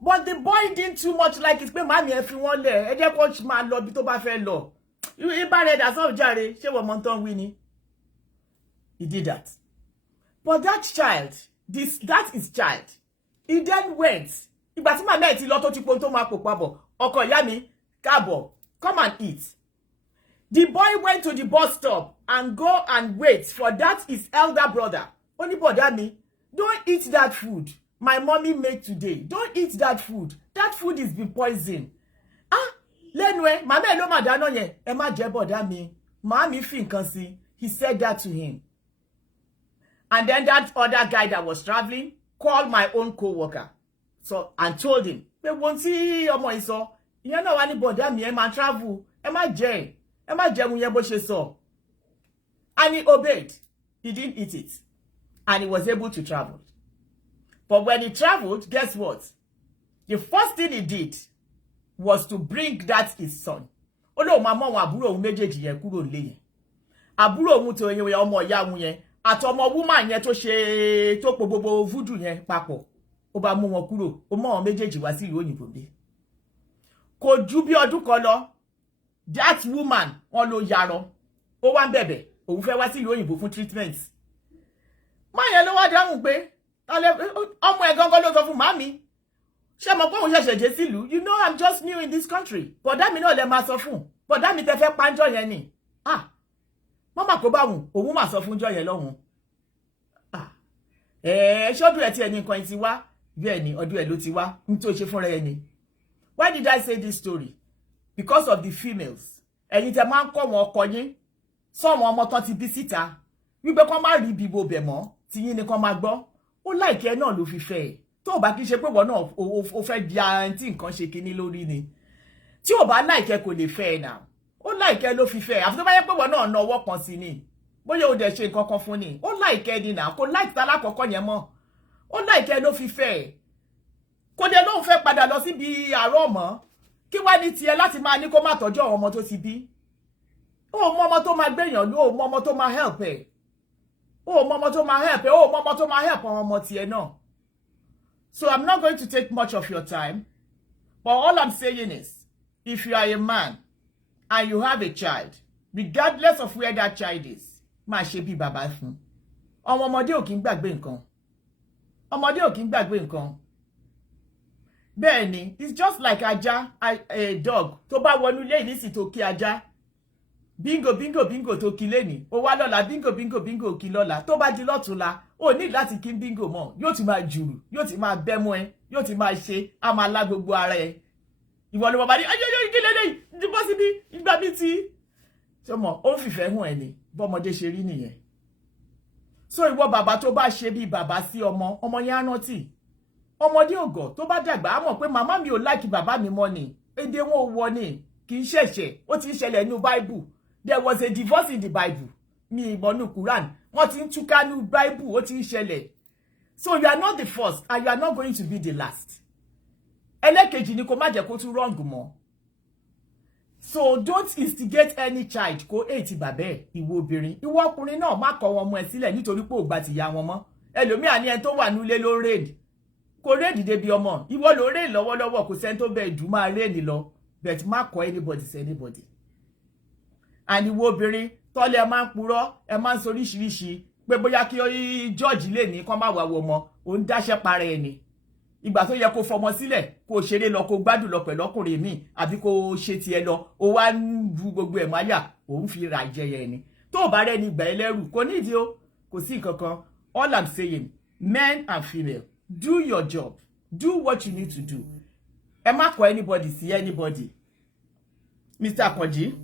But the boy didn't too much like it. Pé màmí ẹ fi wọ́n lẹ̀, ẹ jẹ́ kó máa lọ bí tó bá fẹ́ lọ. Ibà rẹ̀ dà sọ jàre, ṣé wọ́n mọ̀ tán wí ni? He did that. But that child, that is child. He then went. Ìgbà tí màmá ẹ̀ ti lọ tó ti pon tó máa pò papọ̀. Ọkọ ìyá mi, káàbọ̀, come and eat. The boy went to the bus stop and go and wait for that his elder brother. Ó ní bọ̀dá mi, Don't eat that food my mommy made today. Don't eat that food. That food is been poisoned. Lẹ́nu ẹ, màmá ẹ ló mà dáná yẹn. Ẹ má jẹ́ bọ̀dá mi. Màmí fi nǹkan sí. He said that to him. And then that other guy that was traveling called my own co-worker. So, and told him, pé wọ́n tí ọmọ yìí sọ, ìyẹn náà wá ní bọ̀dá mi, ẹ má travel, ẹ má jẹun yẹn bó ṣe sọ. And he obeyed. He didn't eat it. And he was able to travel. But when he traveled, guess what? The first thing he did was to bring that his son. Olo mama wa àbúrò òun méjèèjì yẹn kúrò nílé yẹn. Àbúrò òun tó yẹn ọmọ ìyá òun yẹn àti ọmọ woman yẹn tó ṣe tó po gbogbo voodoo yẹn papọ̀. Ó bá mú wọn kúrò. Ó mú wọn méjèèjì wá sí ìlú òyìnbó bí. Kò ju bí ọdún kan lọ. That woman wọ́n ló yarọ. Ó wá ń bẹ̀bẹ̀. Òun fẹ́ wá sí ìlú òyìnbó fún treatment. Má yẹn ló wá dáhùn pé ọmọ ẹ̀ gangan ló sọ fún màmí. Ṣé mo pé òun ṣẹ̀ṣẹ̀ dé sílùú? You know I'm just new in this country. Bọ̀dá mi náà lè máa sọ fún. Bọ̀dá mi tẹ fẹ́ pàǹjọ́ yẹn ni. Mama kò bá òun máa sọ fún jọ́ yẹn lọ́hùn. Ṣọ́dún ẹ̀ tí ẹni nǹkan ti wá. Bẹ́ẹ̀ ni ọdún ẹ̀ ló ti wá. Ní tó ṣe fúnra ẹni. Why did I say this story? Because of the females. Ẹ̀yin tẹ máa ń kọ́ wọn ọkọ yín. Sọ́wọ́n ọmọ tán ti bí síta. Wípé kán má rí ibi bẹ̀ mọ́. Tí yín ni kán máa gbọ́. Ó láìkẹ́ náà ló fi fẹ́ ẹ̀. Tó bá kí ṣe pé wọ́n náà ó fẹ́ di àǹtí nǹkan ṣe kíní lórí ni. Tí ò bá láìkẹ́ kò lè fẹ́ ẹ̀ náà. Ó láìkẹ́ ló fi fẹ́ ẹ̀. Àfi tó bá yẹ pé wọ́n náà na ọwọ́ kan sí ni. Bóyá ó dẹ̀ ṣe nǹkan kan fún ni. Ó láìkẹ́ ni náà. Kò láìkẹ́ alákọ̀ọ́kọ́ yẹn mọ́. Ó láìkẹ́ ló fi fẹ́ ẹ̀. Kò dé lóun fẹ́ padà lọ síbi àárọ̀ mọ́. Kí wá ní tiẹ̀ láti máa ní kó má tọ́jú àwọn ọmọ tó ti bí. Ó mọ ọmọ tó máa gbéyàn ló, ó mọ ọmọ tó máa help ẹ̀. Ó mọ ọmọ tó máa help ẹ̀, ó mọ ọmọ tó máa help àwọn ọmọ tiẹ̀ náà. So I'm not going to take much of your time, but all I'm saying is, if you are a man and you have a child, regardless of where that child is, má ṣe bí bàbá fún. Ọmọ ọmọdé ò kí ń gbàgbé nǹkan. Ọmọdé ò kí ń gbàgbé nǹkan. Bẹ́ẹ̀ ni, it's just like ajá, a dog. Tó bá wọnú ilé ìnísì tó kí ajá. Bingo bingo bingo tó kí lẹ́ni. Ó wá lọ́la bingo bingo bingo kí lọ́la. Tó bá di lọ́tùnla, ó ní láti kí bingo mọ́. Yóò ti máa jùrù, yóò ti máa bẹ́mú ẹ, yóò ti máa ṣe, á máa lá gbogbo ara ẹ. Ìwọ ló bá ní ayé kí lélẹ́yìí, ti bọ́ síbí, ìgbà mi ti. Ṣé mọ̀, ó ń fìfẹ́ hàn ẹ ni, bọ́mọdé ṣe rí nìyẹn. So ìwọ bàbá tó bá ṣe bí bàbá sí ọmọ yẹn á rántí. Ọmọdé ògọ̀ tó bá dàgbà á mọ̀ pé màmá mi ò láìkì bàbá mi mọ́ ni. Èdè wọn ò wọ ni, kì í ṣẹ̀ṣẹ̀, ó ti ń ṣẹlẹ̀ nínú Bible. There was a divorce in the Bible. Mi ìmọ̀nù Quran. Wọ́n ti ń túká ní Bible, ó ti ń ṣẹlẹ̀. So you are not the first and you are not going to be the last. Ẹlẹ́kejì ni kó má jẹ́ kó tún wrong mọ́. So don't instigate any child kó hate bàbá ẹ̀, ìwọ obìnrin. Ìwọ ọkùnrin náà má kọ̀ wọn mọ́ ẹ sílẹ̀ nítorí pé ò gbà tìyá wọn mọ́. Ẹlòmíà ní ẹni tó wà nílé ló raid. Kò raid débi ọmọ. Ìwọ ló raid lọ́wọ́lọ́wọ́ kò sẹ́ni tó bẹ́ẹ̀ dù máa raid lọ. But má kọ̀ anybody sí anybody. And ìwọ obìnrin tọ́lẹ̀ ẹ máa ń purọ́, ẹ máa ń sọ oríṣiríṣi pé bóyá kí George lè ní kán má wà wọ ọmọ, òun dáṣẹ́ para ẹni. Ìgbà tó yẹ kó fọmọ sílẹ̀, kó ṣeré lọ, kó gbádùn lọ pẹ̀lú ọkùnrin mi, àbí kó ṣe tiẹ̀ lọ, ó wá ń bu gbogbo ẹ̀ máyà, òun fi ra ìjẹyẹ ẹni. Tó bá rẹ̀ ní ìgbà ẹlẹ́rù, kò ní ìdí o, kò sí nǹkan kan. All I'm saying, men and female, do your job. Do what you need to do. Ẹ má kọ̀ anybody sí anybody. Mr. Akanji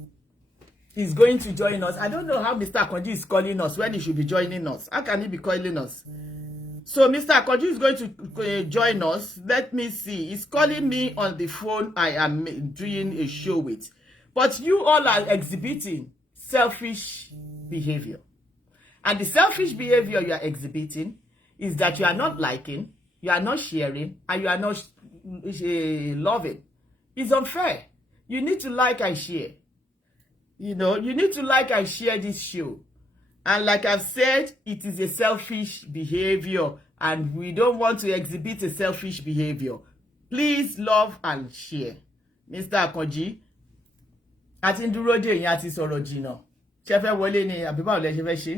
is going to join us. I don't know how Mr. Akanji is calling us when he should be joining us. How can he be calling us? So Mr. Akanji is going to join us. Let me see. He's calling me on the phone I am doing a show with. But you all are exhibiting selfish behavior. And the selfish behavior you are exhibiting is that you are not liking, you are not sharing, and you are not loving. It's unfair. You need to like and share. You know, you need to like and share this show. And like I've said, it is a selfish behavior. And we don't want to exhibit a selfish behavior. Please love and share. Mr. Akanji, àti ń dúró dè yín àti sọ̀rọ̀ jìnnà. Ṣé fẹ́ wọlé ni àbí báwo lẹ ṣe fẹ́ ṣe?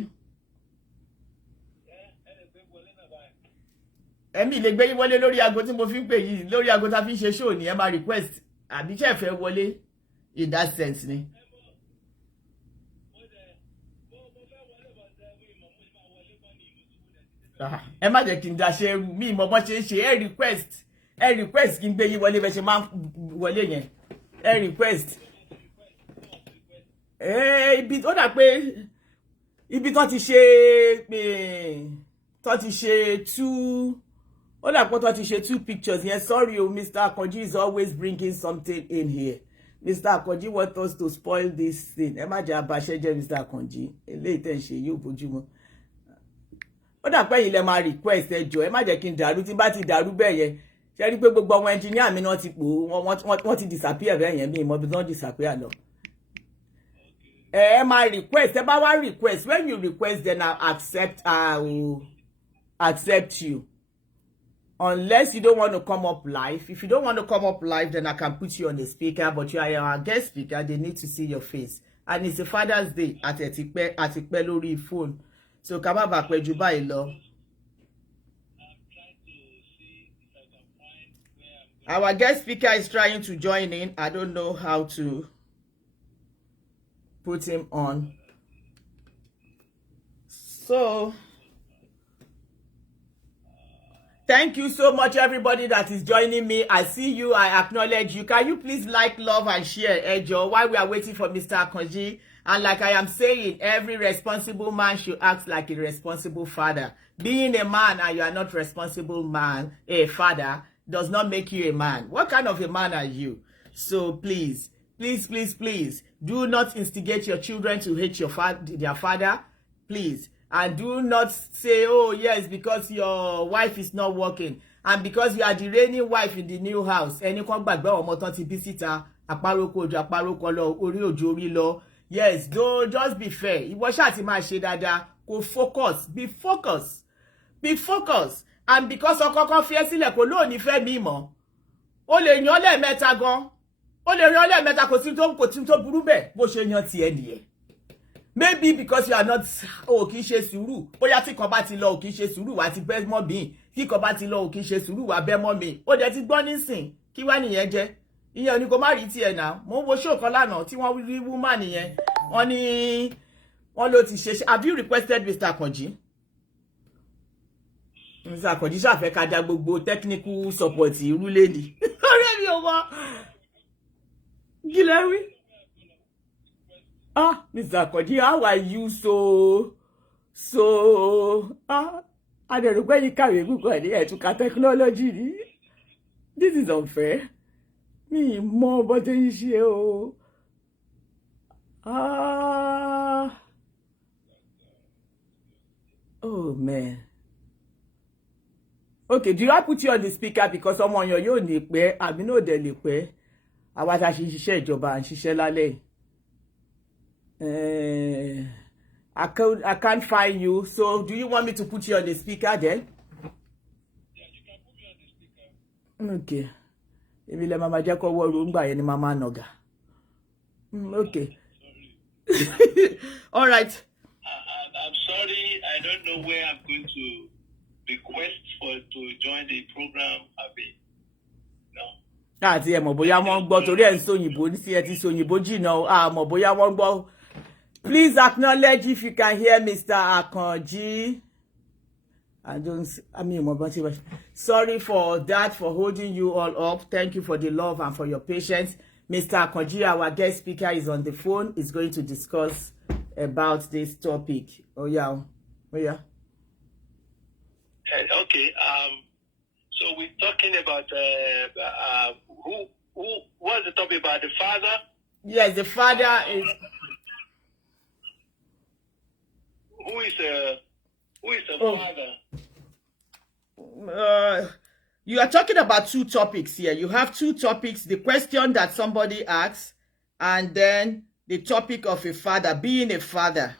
Ẹ̀mí lè gbé yín wọlé lórí aago tí mo fi ń pè yìí, lórí aago tá fi ń ṣe show ni ẹ máa request. Àbí ṣé fẹ́ wọlé in that sense ni. ẹ má jẹ́ kí n daṣẹ́ ẹrù mi ìmọ̀ bọ́n ṣe ń ṣe ẹ request kí n gbé yín wọlé bẹ́ẹ̀ ṣe máa ń wọlé yẹn ẹ request ibi ó dà pé ibi tó ti ṣe two ó dà pé tó ti ṣe two pictures yẹn. Sorry o, Mr. Akanji is always bringing something in here. Mr. Akanji want us to spoil this thing. Ẹ má jẹ́ abaṣẹ́ jẹ́ Mr. Akanji. Eléyìí tẹ́ ń ṣe yóò bójúmọ́. Ó dà pé yín lẹ máa request ẹ jọ̀ọ́ ẹ má jẹ́ kí n dàrú tí bá ti dàrú bẹ́ẹ̀ yẹn. Ṣé rí pé gbogbo àwọn engineer mi náà ti pò wọ́n ti disappear bẹ́ẹ̀ yẹn mi ìmọ̀ bí wọ́n disappear lọ. Ẹ máa request ẹ bá wá request when you request then I will accept you. Unless you don't want to come up live. If you don't want to come up live, then I can put you on the speaker. But you are our guest speaker. They need to see your face. And it's a Father's Day at Etipe lórí phone. So come back where you buy lọ. Our guest speaker is trying to join in. I don't know how to put him on. So thank you so much, everybody that is joining me. I see you. I acknowledge you. Can you please like, love, and share, Ejo, while we are waiting for Mr. Akanji? And like I am saying, every responsible man should act like a responsible father. Being a man and you are not responsible man, a father, does not make you a man. What kind of a man are you? So please, please, please, please, do not instigate your children to hate their father. Please. And do not say, oh, yes, because your wife is not working. And because you are the reigning wife in the new house. Ẹni kan gbàgbé ọmọ tán ti bí síta, àparoko ojú àparoko lọ, orí òjò orí lọ. Yes, just be fair. Ìwọ ṣáà ti máa ṣe dáadáa. Kó focus. Be focused. Be focused. And because ọkọ kan fi ẹ́ sílẹ̀ kò lóò ní fẹ́ mi mọ́. O lè yan lẹ́ẹ̀mẹ́ta gan. O lè yan lẹ́ẹ̀mẹ́ta kò sí tó burú bẹ́ẹ̀ bó ṣe yan tiẹ̀ nìyẹn. Maybe because you are not kì í ṣe sùúrù. Bóyá tí kan bá ti lọ kì í ṣe sùúrù wá ti bẹ́ mọ́ mi. Tí kan bá ti lọ kì í ṣe sùúrù wá bẹ́ mọ́ mi. Ó dẹ̀ ti gbọ́ nísìn. Kí wá nìyẹn jẹ́? Ìyẹn ni kò má rí tiẹ̀ náà. Mo ń wo show kan lánàá tí wọ́n rí woman yẹn. Wọ́n ló ti ṣe. Have you requested Mr. Akanji? Mr. Akanji ṣàfẹ́ ká dá gbogbo technical support irú lẹ́ni. Ọ̀rẹ́ mi ò mọ̀. Kí lẹ wí? Mr. Akanji, how are you adẹ̀rùpẹ́ yìí kàwé púpọ̀ ní ẹ̀tùkà technology ni. This is unfair. Mi mọ bó ṣe ń ṣe o. Oh man. Okay, do I put you on the speaker because ọmọ yan yóò ní pẹ́ àbí náà dẹ̀ lè pẹ́? Àwa tá ṣe ṣiṣẹ́ ìjọba à ń ṣiṣẹ́ lálẹ́. I can't find you. So do you want me to put you on the speaker then? Yeah, you can put me on the speaker. Okay. Ebi le mama jẹ́ kó wo ru ngba yẹn ni mama noga. Okay. All right. I'm sorry. I don't know where I'm going to request to join the program. No. Àti ẹ mọ̀ bóyá wọ́n gbọ́ torí ẹ̀ ń sọ òyìnbó ní sí ẹ ti sọ òyìnbó jìnnà mọ̀ bóyá wọ́n gbọ́. Please acknowledge if you can hear Mr. Akanji. Sorry for that, for holding you all up. Thank you for the love and for your patience. Mr. Akanji, our guest speaker, is on the phone. Is going to discuss about this topic. Oh yeah. Okay. So we're talking about who was the topic about the father? Yes, the father is. Who is the father? You are talking about two topics here. You have two topics: the question that somebody asks, and then the topic of a father, being a father.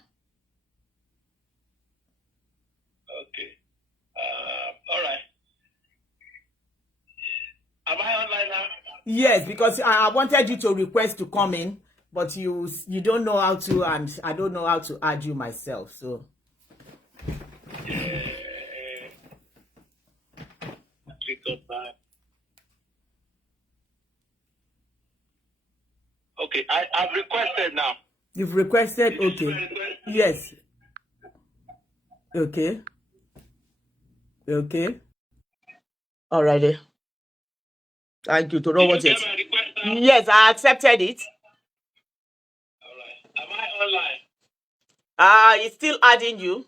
Okay. All right. Am I online now? Yes, because I wanted you to request to come in. But you don't know how to, and I don't know how to add you myself. So. Okay, I've requested now. You've requested? Okay. Yes. Okay. Okay. Alrighty. Thank you. To know Did you what get it. my request now? Yes, I accepted it. All right. Am I online? It's still adding you.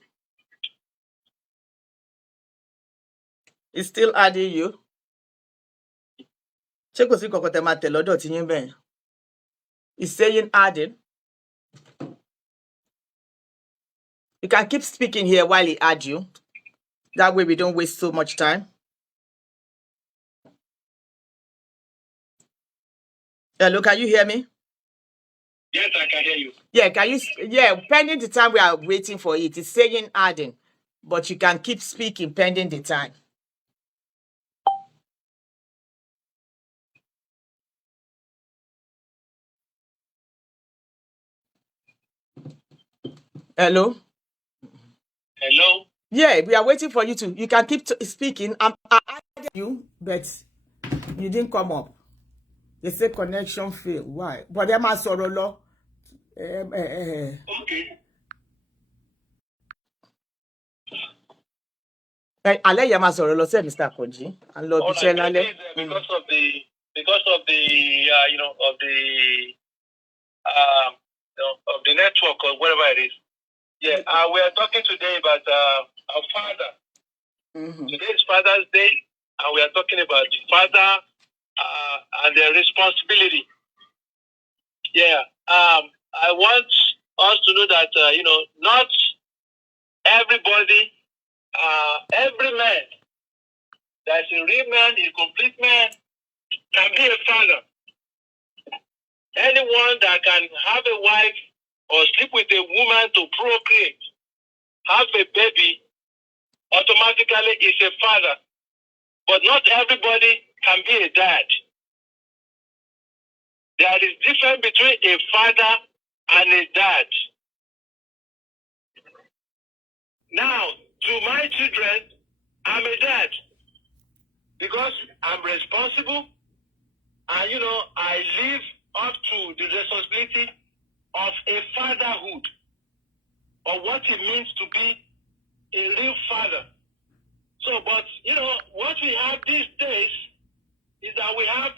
It's still adding you. Check with you. It's saying adding. You can keep speaking here while he adds you. That way we don't waste so much time. Hello, can you hear me? Yes, I can hear you. Yeah, can you? Yeah, pending the time we are waiting for it. It's saying adding, but you can keep speaking pending the time. Hello? Hello? Yeah, we are waiting for you to. You can keep speaking. I added you, but you didn't come up. They say connection failed. Why? But them are sorrow law. Okay. Alẹ́ yẹn máa sọ̀rọ̀ lọ sí Mr. Koji. And Lord All right. Bichel Maybe lálẹ́. it's, because of the of the network or whatever it is. Yeah. We are talking today about our father. Mm-hmm. Today is Father's Day, and we are talking about the father and their responsibility. Yeah. I want us to know that not everybody, every man that's a real man, a complete man, can be a father. Anyone that can have a wife or sleep with a woman to procreate, have a baby, automatically is a father. But not everybody can be a dad. There is difference between a father and a dad. Now, to my children, I'm a dad because I'm responsible and, I live up to the responsibility of a fatherhood or what it means to be a real father. So, but, what we have these days is that we have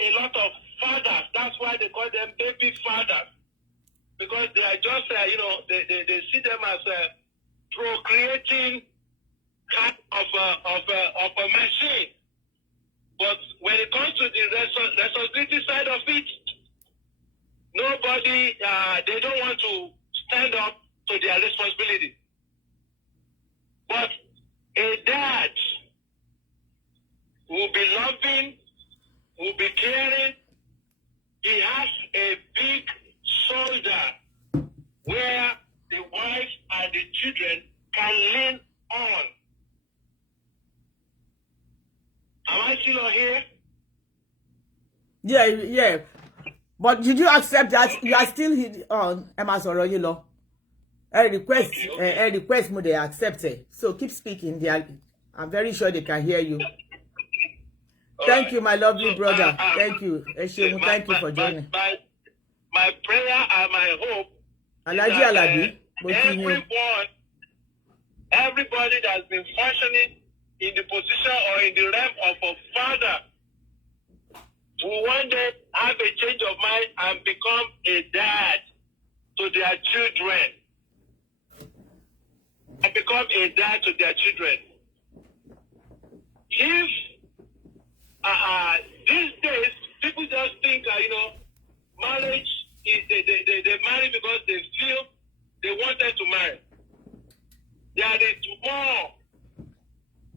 a lot of fathers. That's why they call them baby fathers. Because they are just, they see them as procreating kind of a machine. But when it comes to the responsibility side of it, nobody, they don't want to stand up to their responsibility. But a dad will be loving, will be caring. He has a big shoulder where the wife and the children can lean on. Am I still on here? Yeah. But did you accept that you are still on Emma Soroyilo? A request mo they accepted. So keep speaking. I'm very sure they can hear you. Thank you, my lovely brother. Thank you. Thank you for joining. My prayer and my hope Alaji Alabi, everybody that's been functioning in the position or in the realm of a father will one day have a change of mind and become a dad to their children. And become a dad to their children. If these days people just think marriage is they marry because they feel they wanted to marry. There is more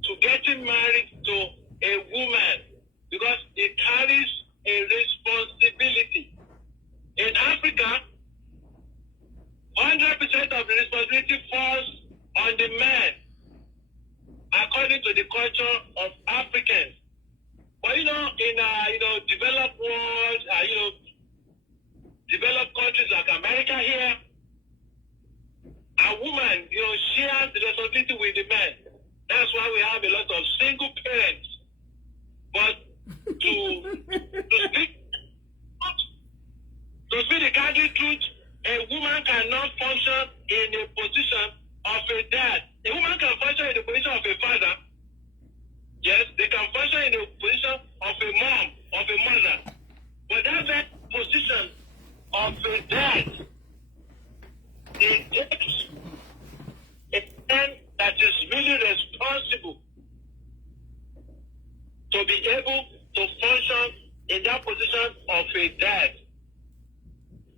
to getting married to a woman because it carries a responsibility. In Africa, 100% of the responsibility falls on the man, according to the culture of Africans. But in developed world, developed countries like America here, a woman, shares the responsibility with the man. That's why we have a lot of single parents. But to speak the candid truth, a woman cannot function in a position of a dad. A woman can function in the position of a father, function in the position of a mom, of a mother. But that very position of a dad, it takes a man that is really responsible to be able to function in that position of a dad.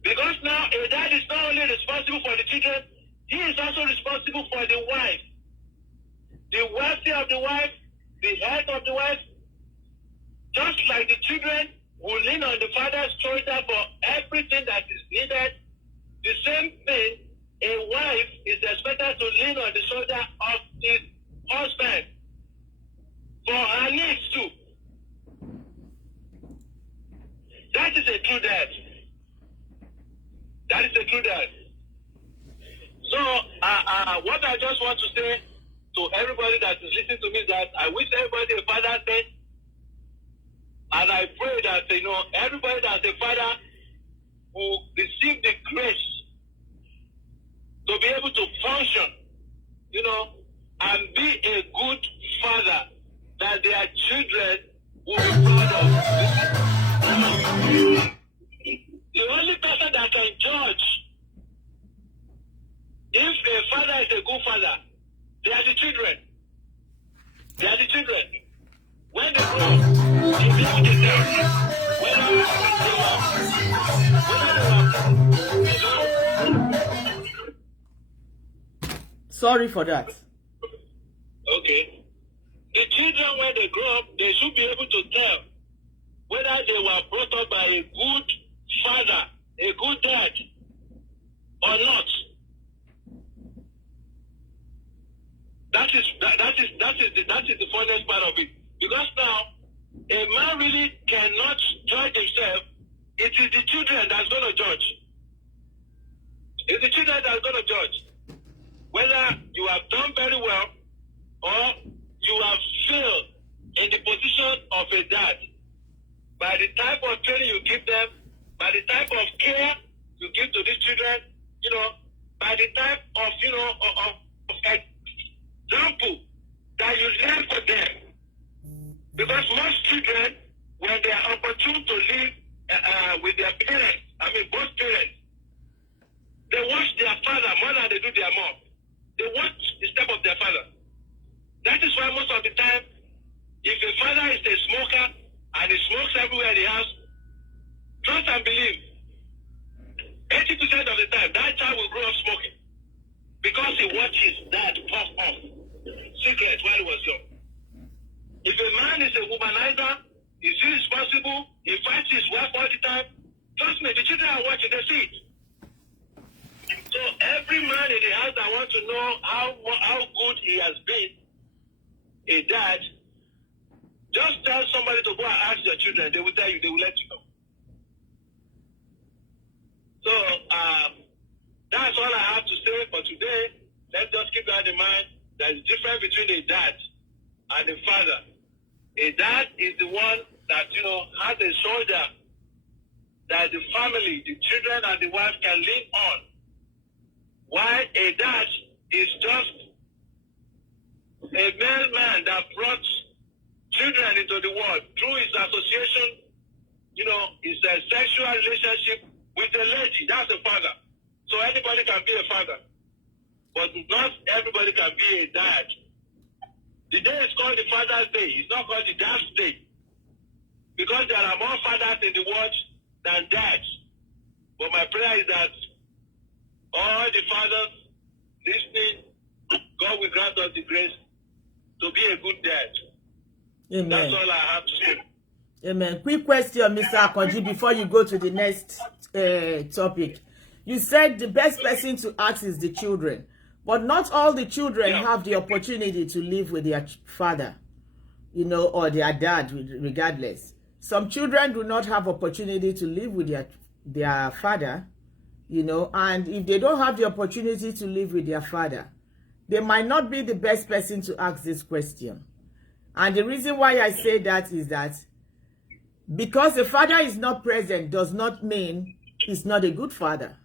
Because now a dad is not only responsible for the children, he is also responsible for the wife. The welfare of the wife, the health of the wife. Just like the children will lean on the father's shoulder for everything that is needed, the same thing, a wife is expected to lean on the shoulder of his husband for her needs too. That is a true dad. That is a true dad. So, what I just want to say to everybody that is listening to me is that I wish everybody a Father's Day. And I pray that, everybody that's a father will receive the grace to be able to function, and be a good father that their children will be proud of. The only person that can judge if a father is a good father, they are the children. They are the children. When they grow up, they be able to tell Sorry for that. Okay. The children, when they grow up, they should be able to tell whether they were brought up by a good father, a good dad, or not. That is the funnest part of it. Because now, a man really cannot judge himself. It is the children that's going to judge. It's the children that's going to judge. Whether you have done very well or you have failed in the position of a dad. By the type of training you give them, by the type of care you give to these children, by the type of, of example that you learn for them. Because most children, when they are opportune to live with their parents, both parents, they watch their father more than they do their mom. They watch the step of their father. That is why most of the time, if a father is a smoker and he smokes everywhere in the house, trust and believe, 80% of the time, that child will grow up smoking. Because he watched his dad puff off cigarettes while he was young. If a man is a womanizer, he's irresponsible, he fights his wife all the time, trust me, the children are watching, they see it. So every man in the house that wants to know how good he has been, a dad, just tell somebody to go and ask your children. They will tell you, they will let you know. So that's all I have to say for today. Let's just keep that in mind. There's a difference between a dad and a father. A dad is the one that, has a shoulder that the family, the children and the wife can lean on. While a dad is just a mailman that brought children into the world through his association, his sexual relationship with a lady. That's a father. So anybody can be a father. But not everybody can be a dad. The day is called the Father's Day. It's not called the Dad's Day. Because there are more fathers in the world than dads. But my prayer is that all the fathers listening, God will grant us the grace to be a good dad. Amen. That's all I have to say. Amen. Quick question, Mr. Akonji, before you go to the next topic. You said the best person to ask is the children. But not all the children have the opportunity to live with their father, or their dad, regardless. Some children do not have opportunity to live with their father, and if they don't have the opportunity to live with their father, they might not be the best person to ask this question. And the reason why I say that is that because the father is not present does not mean he's not a good father.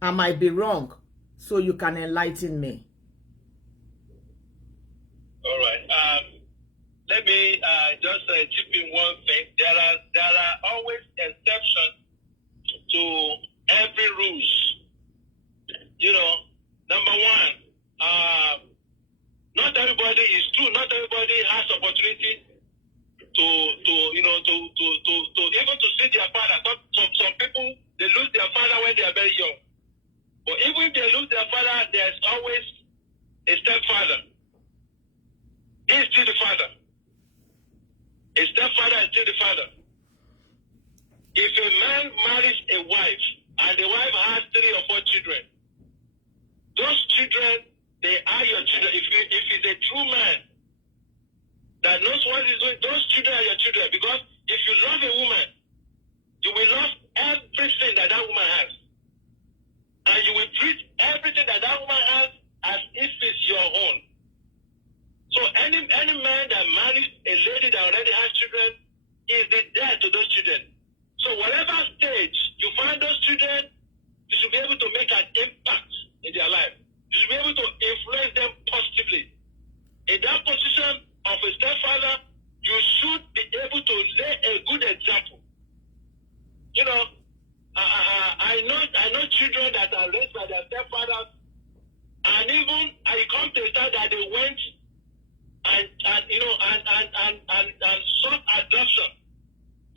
I might be wrong, so you can enlighten me. All right. let me just chip in one thing. There are always exceptions to every rules. You know, number one, not everybody is true. Not everybody has opportunity to even to see their father. Some people, they lose their father when they are very young. But even if they lose their father, there's always a stepfather. He's still the father. A stepfather is still the father. If a man marries a wife and the wife has 3 or 4 children, those children, they are your children. If he's a true man that knows what he's doing, those children are your children. Because if you love a woman, you will love everything that woman has. And you will treat everything that woman has as if it's your own. So any man that marries a lady that already has children is the dad to those children. So whatever stage you find those children, you should be able to make an impact in their life. You should be able to influence them positively. In that position of a stepfather, you should be able to lay a good example. You know, I know children that are raised by their stepfathers, and even I come to a time that they went and sought adoption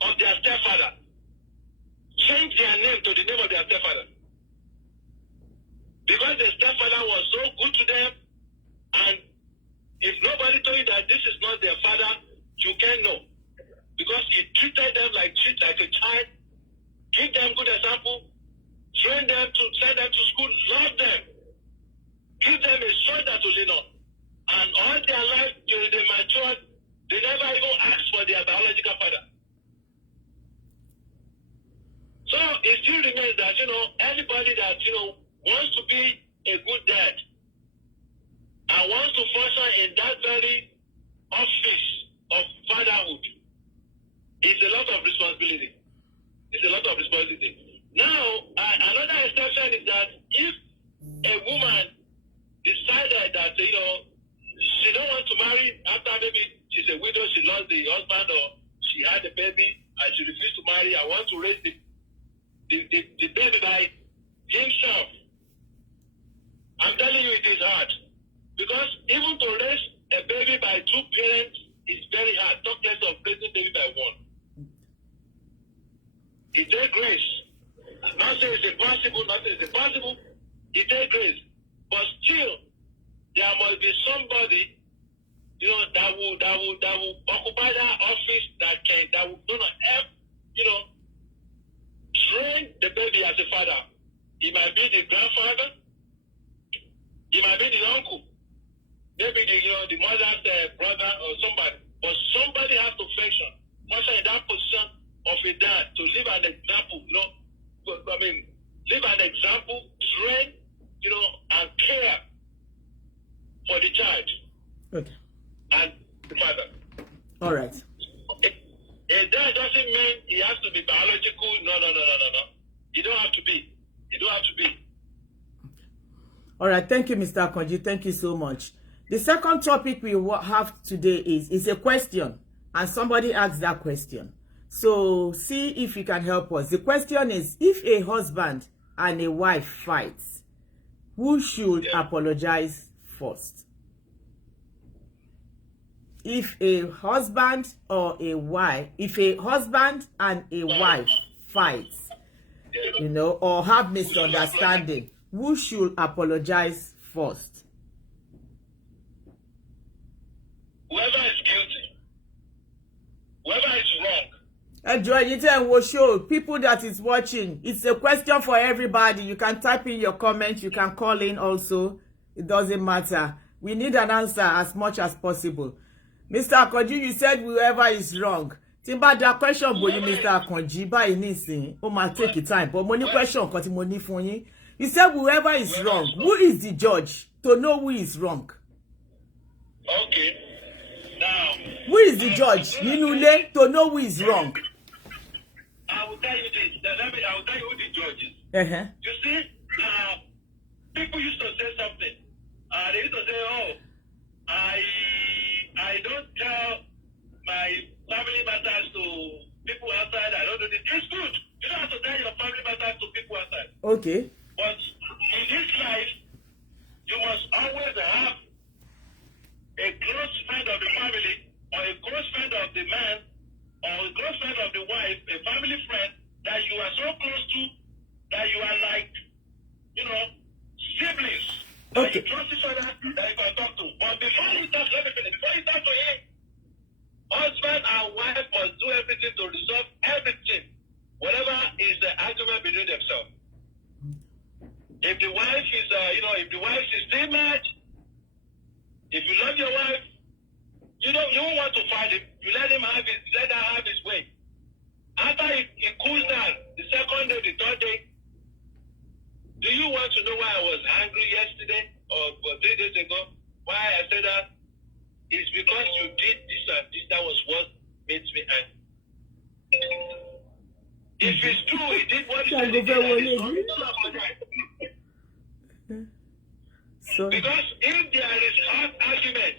of their stepfather, change their name to the name of their stepfather, because the stepfather was so good to them. And if nobody told you that this is not their father, you can't know, because he treated them like a child, give them good example, train them to send them to school, love them, give them a shoulder to lean on. And all their life, till they matured, they never even asked for their biological father. So it still remains that, anybody that, wants to be a good dad and wants to function in that very office of fatherhood, it's a lot of responsibility. It's a lot of responsibility. Now, another exception is that if a woman decided that, she don't want to marry after maybe she's a widow, she lost the husband, or she had a baby and she refused to marry, I want to raise the baby by himself. I'm telling you, it is hard. Because even to raise a baby by 2 parents is very hard. Talk less of raising a baby by 1. It takes grace. Not saying it's impossible, nothing is impossible. It takes grace. But still, there must be somebody, that will occupy that office that will help, train the baby as a father. It might be the grandfather, it might be the uncle, maybe the mother's brother or somebody. But somebody has to function in that position of a dad to live an example, live an example, train, and care for the child. Okay. And the father. All right. That doesn't mean he has to be biological. No. You don't have to be. All right. Thank you, Mr. Akonji. Thank you so much. The second topic we have today is a question, and somebody asked that question. So see if you can help us. The question is, if a husband and a wife fights, who should apologize first? If a husband and a wife fights, or have misunderstanding, who should apologize first? Whoever is guilty, whoever is wrong. Enjoy it and show people that is watching. It's a question for everybody. You can type in your comments. You can call in also. It doesn't matter. We need an answer as much as possible. Mr. Akonji, you said whoever is wrong. Timba da question boy, Mr. Akonji, báyìí nísìn. Ó máa take time, but money question kan tí mo ní fún yín. You said whoever is wrong. Who is the judge to know who is wrong? Okay. Now, who is the judge nínú ilé to know who is wrong? I will tell you this. I will tell you who the judge is. You see, people used to say something. They used to say, "Oh, I don't tell my family matters to people outside. I don't do this. It's good. You don't have to tell your family matters to people outside. Okay. But in this life, you must always have a close friend of the family, or a close friend of the man, or a close friend of the wife, a family friend that you are so close to that you are like, siblings. That Okay. you trust each other, that you can talk to. But before you talk, let me finish. Before you talk to him, husband and wife must do everything to resolve everything, whatever is the argument between themselves. If the wife is, if the wife is still mad, if you love your wife, you don't want to fight him. You let her have his way. After he cools down, the second day, the third day, do you want to know why I was angry yesterday or 3 days ago? Why I said that? It's because you did this and this. That was what made me angry. If it's true, he did what he said he did, and it's wrong, you don't apologize. So. Because if there is hard argument,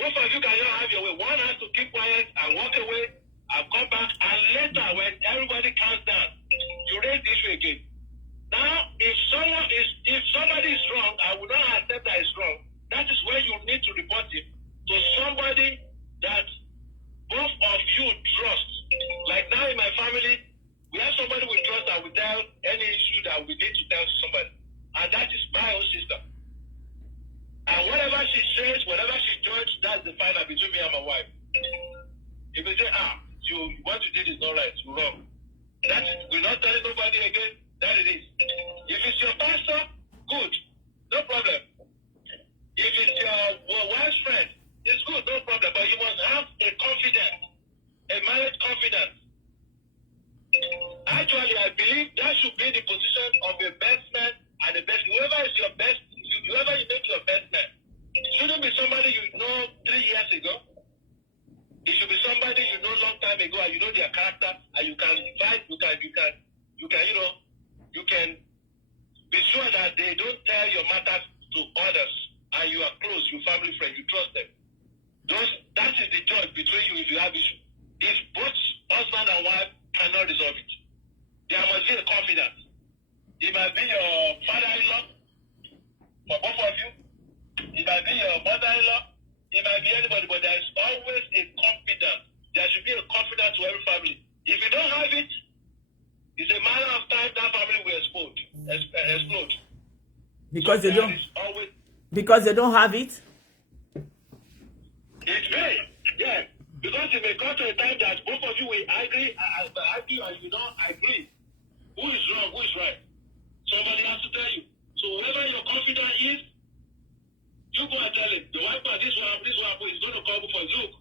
both of you cannot have your way. One has to keep quiet and walk away and come back, and later when everybody calms down, you raise the issue again. Now, if somebody is wrong, I will not accept that it's wrong. That is where you need to report it to somebody that both of you trust. Like now in my family, we have somebody we trust that will tell any issue that we need to tell somebody. And that is my own sister. And whatever she says, whatever she judges, that's the final between me and my wife. If you say, what you did is not right, you're wrong. That is, we're not telling nobody again, that it is. If it's your pastor, good, no problem. If it's your wife's friend, it's good, no problem. But you must have a confidence, a marriage confidence. Actually, I believe that should be the position of a best man and a best. Whoever is your best, whoever you make your best man, it shouldn't be somebody you know 3 years ago. It should be somebody you know long time ago, and you know their character, and you can fight. You can be sure that they don't tell your matters to others, and you are close, you family friend, you trust them. That is the choice between you if you have issue. If both husband and wife cannot resolve it, there must be a confidence. It might be your father-in-law, for both of you. It might be your mother-in-law. It might be anybody, but there is always a confidence. There should be a confidence to every family. If you don't have it, it's a matter of time that family will explode. Because so they don't. Because they don't have it. It may, yeah. Because it may come to a time that both of you will argue and you don't agree. Who is wrong? Who is right? Somebody has to tell you. So whoever your confidant is, you go and tell him. The wife, this one is going to come for Luke.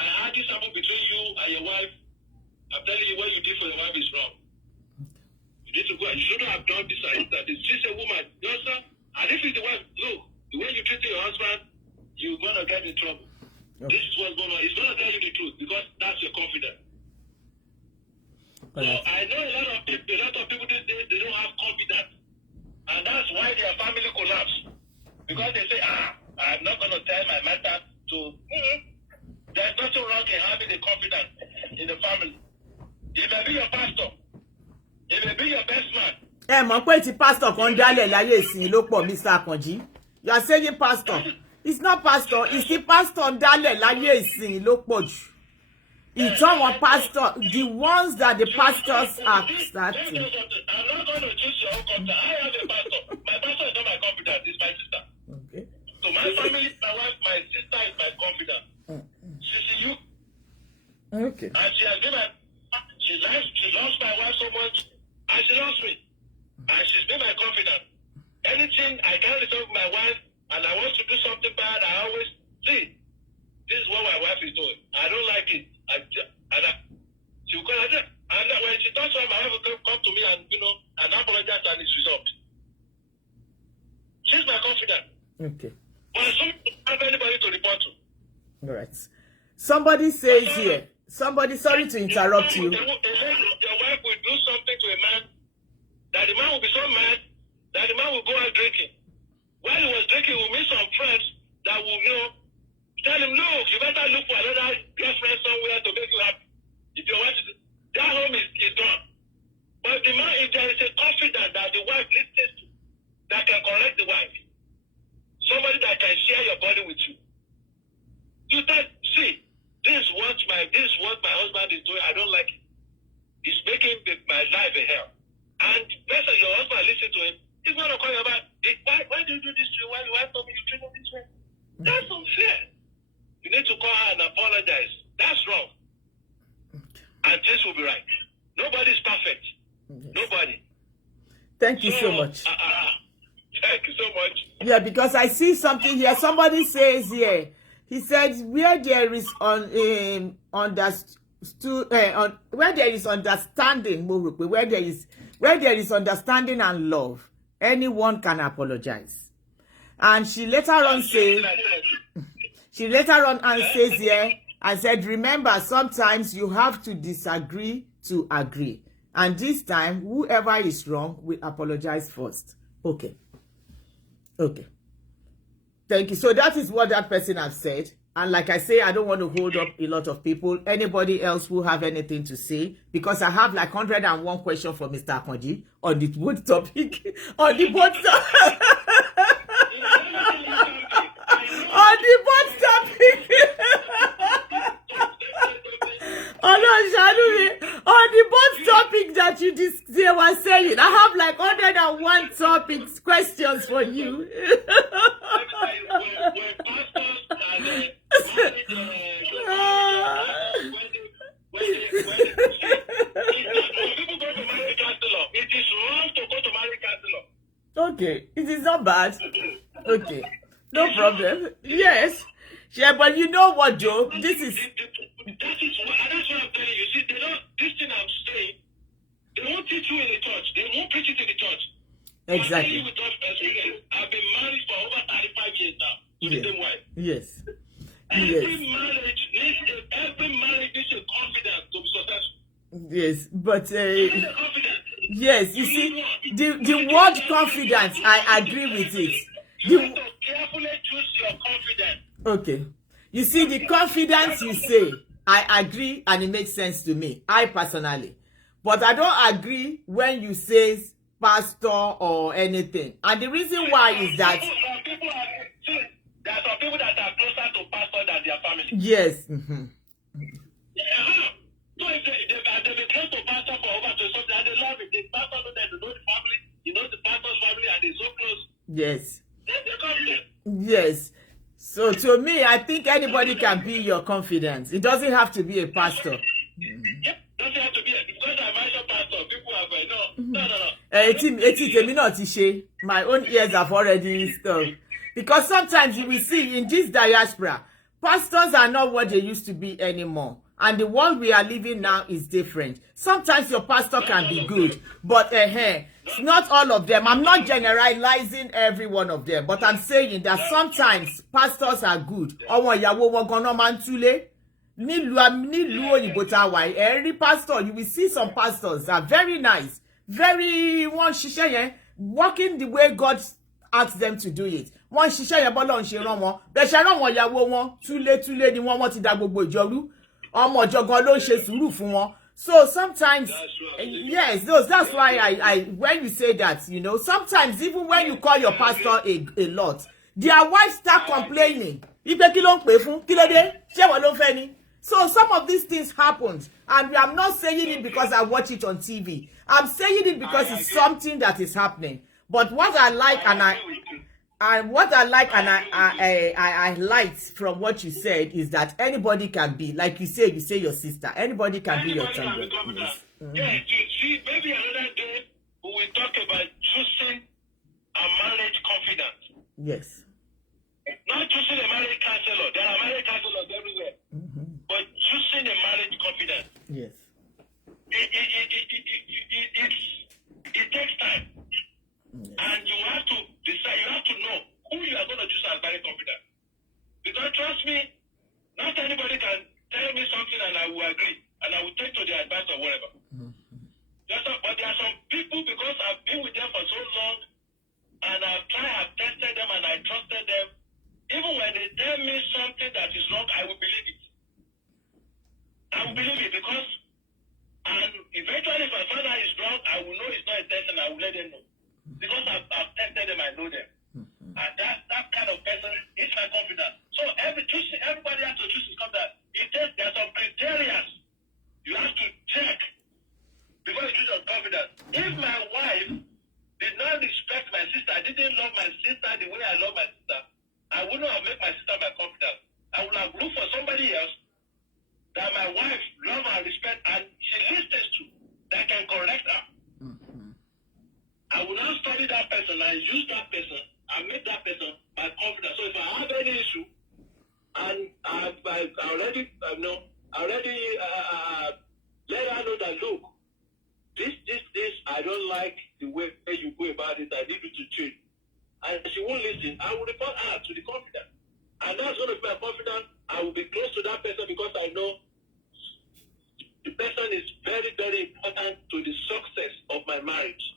I had this happen between you and your wife. I'm telling you, what you did for your wife is wrong. You need to go. You shouldn't have done this and that. She's a woman. You understand? And if it's the wife, look, the way you treat your husband, you're going to get in trouble. Okay. This is what's going on. It's going to tell you the truth because that's your confidence. So I know a lot of people these days, they don't have confidence. And that's why their family collapse. Because they say, I'm not going to tell my matter to... There's nothing wrong in having the confidence in the family. It may be your pastor. It may be your best man. Mọ̀ pé tí pastor kan dálẹ̀ láyé ìsìn ló pọ̀, Mr. Akanji. You are saying pastor. It's not pastor. It's the pastor dálẹ̀ láyé ìsìn ló pọ̀ jù. It's our pastor, the ones that the pastors are starting. I'm not going to choose your own contact. I have a pastor. My pastor is not my confidant. It's my sister. Okay. So my family, my wife, my sister is my confidant. She's you. Okay. And she has been she loves my wife so much, and she loves me. And she's been my confidant. Anything I can't resolve with my wife, and I want to do something bad, I always see. This is what my wife is doing. I don't like it. She will come and when she talks to her, my wife will come to me and apologize, and it's resolved. She's my confidant. Okay. But I don't have anybody to report to. All right. Somebody says here. Sorry to interrupt you. Your wife will do something to a man that the man will be so mad that the man will go out drinking. While he was drinking, he will meet some friends that will tell him, look, you better look for another if there is a confidant that the wife listens to, that can correct the wife, somebody that can share your body with you, you tell, see, this is what my husband is doing. I don't like it. It's making my life a hell. And the person, your husband, listen to him. He's going to call you about, why do you do this to you? Why your wife told me you treat me this way? That's unfair. You need to call her and apologize. That's wrong. And this will be right. Nobody's perfect. Yes. Nobody. Thank you so much. Thank you so much. Yeah, because I see something here. Somebody says here, he said, where there is understanding, where there is understanding and love, anyone can apologize. And she later on says, says here, and said, remember, sometimes you have to disagree to agree. And this time, whoever is wrong will apologize first. Okay. Okay. Thank you. So that is what that person has said. And like I say, I don't want to hold up a lot of people. Anybody else who have anything to say? Because I have like 101 questions for Mr. Akonji on the boat topic. On the boat topic. On the boat topic. Oh no, Shaduri. On the boat topic that they were saying, I have like 101 topics, questions for you. Okay, it is not bad. Okay, no problem. Yes, yeah, but you know what, Joe? This is. That's what I'm telling you. See, they don't. This thing I'm saying, they won't teach you in the church. They won't preach it in the church. Exactly. I'm with experience. I've been married for over 35 years now to the same wife. Yes. Every marriage needs a confidence to be successful. Yes, but yes, you see, the word confidence, I agree with it. You have to carefully choose your confidence. Okay. You see, the confidence you say, I agree and it makes sense to me, I personally. But I don't agree when you say pastor or anything. And the reason why is that... There are some people that are closer to pastor than their family. Yes. Mm-hmm. So if they've been close to pastor for over 20 something, and they love it. The pastor knows that they know the family, he knows the pastor's family, and they're so close. Yes. They're confident. Yes. So to me, I think anybody can be your confidence. It doesn't have to be a pastor. Yep, doesn't have to be because I mentioned pastor. People have no. My own ears have already stopped. Because sometimes you will see in this diaspora, pastors are not what they used to be anymore. And the world we are living now is different. Sometimes your pastor can be good, but it's not all of them. I'm not generalizing every one of them, but I'm saying that sometimes pastors are good. Every pastor, you will see some pastors are very nice, very working the way God asked them to do it. Wọ́n ṣiṣẹ́ yẹn bọ́lọ́run ṣe rán wọn. Bẹ́ẹ̀ ṣe rán wọn ìyàwó wọn túlé ni wọ́n ti dà gbogbo ìjọ rú. Ọmọ ìjọ gan ló ń ṣe sùúrù fún wọn. So sometimes, yes, that's why I when you say that, you know, sometimes even when you call your pastor a lot, their wives start complaining. Ipe kí ló ń pè fún? Kí ló dé? Ṣé wọ́n ló fẹ́ ni? So some of these things happened, and I'm not saying it because I watch it on TV. I'm saying it because it's something that is happening. But what I like and I liked from what you said is that anybody can be, like you say your sister. Anybody can be your child. Yes. Yeah, you see, maybe another day we will talk about choosing a marriage confidence. Yes. Not choosing a marriage counselor. There are marriage counselors everywhere. Mm-hmm. But choosing a marriage confidence. Yes. It takes time. Yes. And you have to decide, you have to know who you are going to choose as marriage confident. Because trust me, not anybody can tell me something and I will agree. And I will take to the advice or whatever. Mm-hmm. But there are some people, because I've been with them for so long, and I've tested them and I trusted them. Even when they tell me something that is wrong, I will believe it. I will believe it because, and eventually if I find out it's wrong, I will know it's not a let them know. Because I've tested them, I know them. And that kind of person is my confidant. So everybody has to choose his confidant. There are some criteria you have to check before you choose your confidant. If my wife did not respect my sister, I didn't love my sister the way I love my sister, I wouldn't have made my sister my confidant. I would have looked for somebody else that my wife love and respect and she listens to that can correct her. I will now study that person and use that person and make that person my confidant. So if I have any issue and I already let her know that, look, this, I don't like the way you go about it, I need you to change. And she won't listen, I will report her to the confidant. And that's going to be my confidant. I will be close to that person because I know the person is very, very important to the success of my marriage.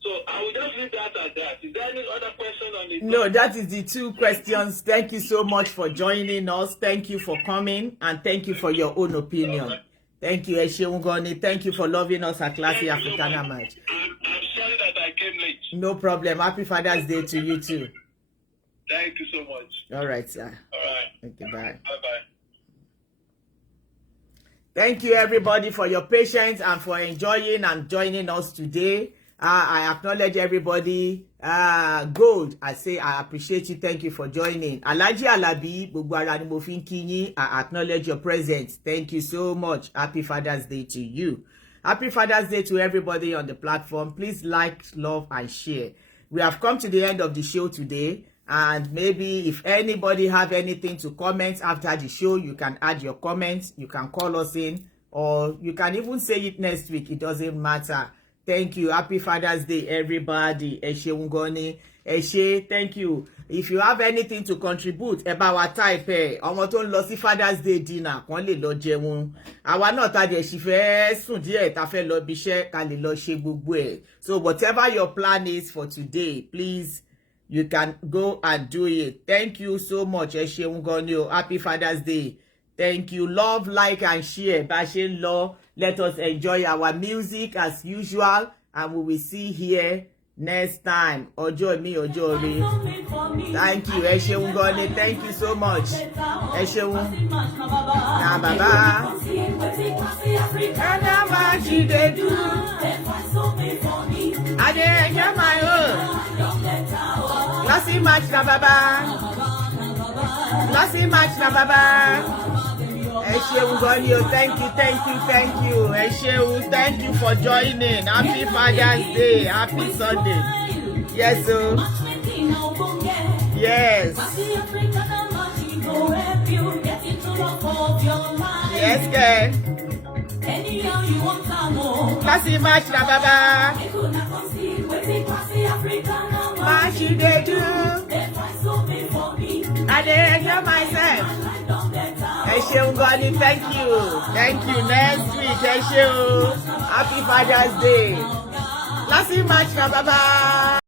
So I will just leave that at that. Is there any other question on it? No, that is the 2 questions. Thank you so much for joining us. Thank you for coming, and thank you for your own opinion. Thank you, Esheun Goni. Thank you for loving us at Classy Africana Match. I'm sorry that I came late. No problem. Happy Father's Day to you too. Thank you so much. All right, sir. All right. Okay, bye. Bye-bye. Thank you, everybody, for your patience and for enjoying and joining us today. I acknowledge everybody. Gold, I say I appreciate you. Thank you for joining. Alhaji Alabi, gbogbo ara ni mo fi ń kí yín. I acknowledge your presence. Thank you so much. Happy Father's Day to you. Happy Father's Day to everybody on the platform. Please like, love, and share. We have come to the end of the show today. And maybe if anybody have anything to comment after the show, you can add your comments. You can call us in, or you can even say it next week. It doesn't matter. Thank you. Happy Father's Day, everybody. Esheun Goni. Eshe, thank you. If you have anything to contribute, ẹ bá wa type ẹ. Ọmọ tó ń lọ sí Father's Day dinner kan lè lọ jẹun. Àwa náà ta dẹ̀ sì fẹ́ sùn díẹ̀ ta fẹ́ lọ bíṣẹ́ ká lè lọ ṣe gbogbo ẹ̀. So whatever your plan is for today, please, you can go and do it. Thank you so much. Esheun Goni. Happy Father's Day. Thank you. Love, like, and share. Bá ṣe ń lọ. Let us enjoy our music as usual, and we will see here next time. Ọjọ́ mi, ọjọ́ re. Thank you, Esheun Goni. Thank you so much. Esheun. Na baba. And what she dey do? I dey enjoy my own. Classy match na baba. Classy match na baba. Esheun Goni, thank you. Esheun, thank you for joining. Happy Father's Day. Happy Sunday. Yes, sir. Yes. Yes, girl. Classy match na baba. Match you dey do. I dey enjoy myself. Esheun Goni, thank you. Thank you. Next week, Esheun. Happy Father's Day. Classy match na baba.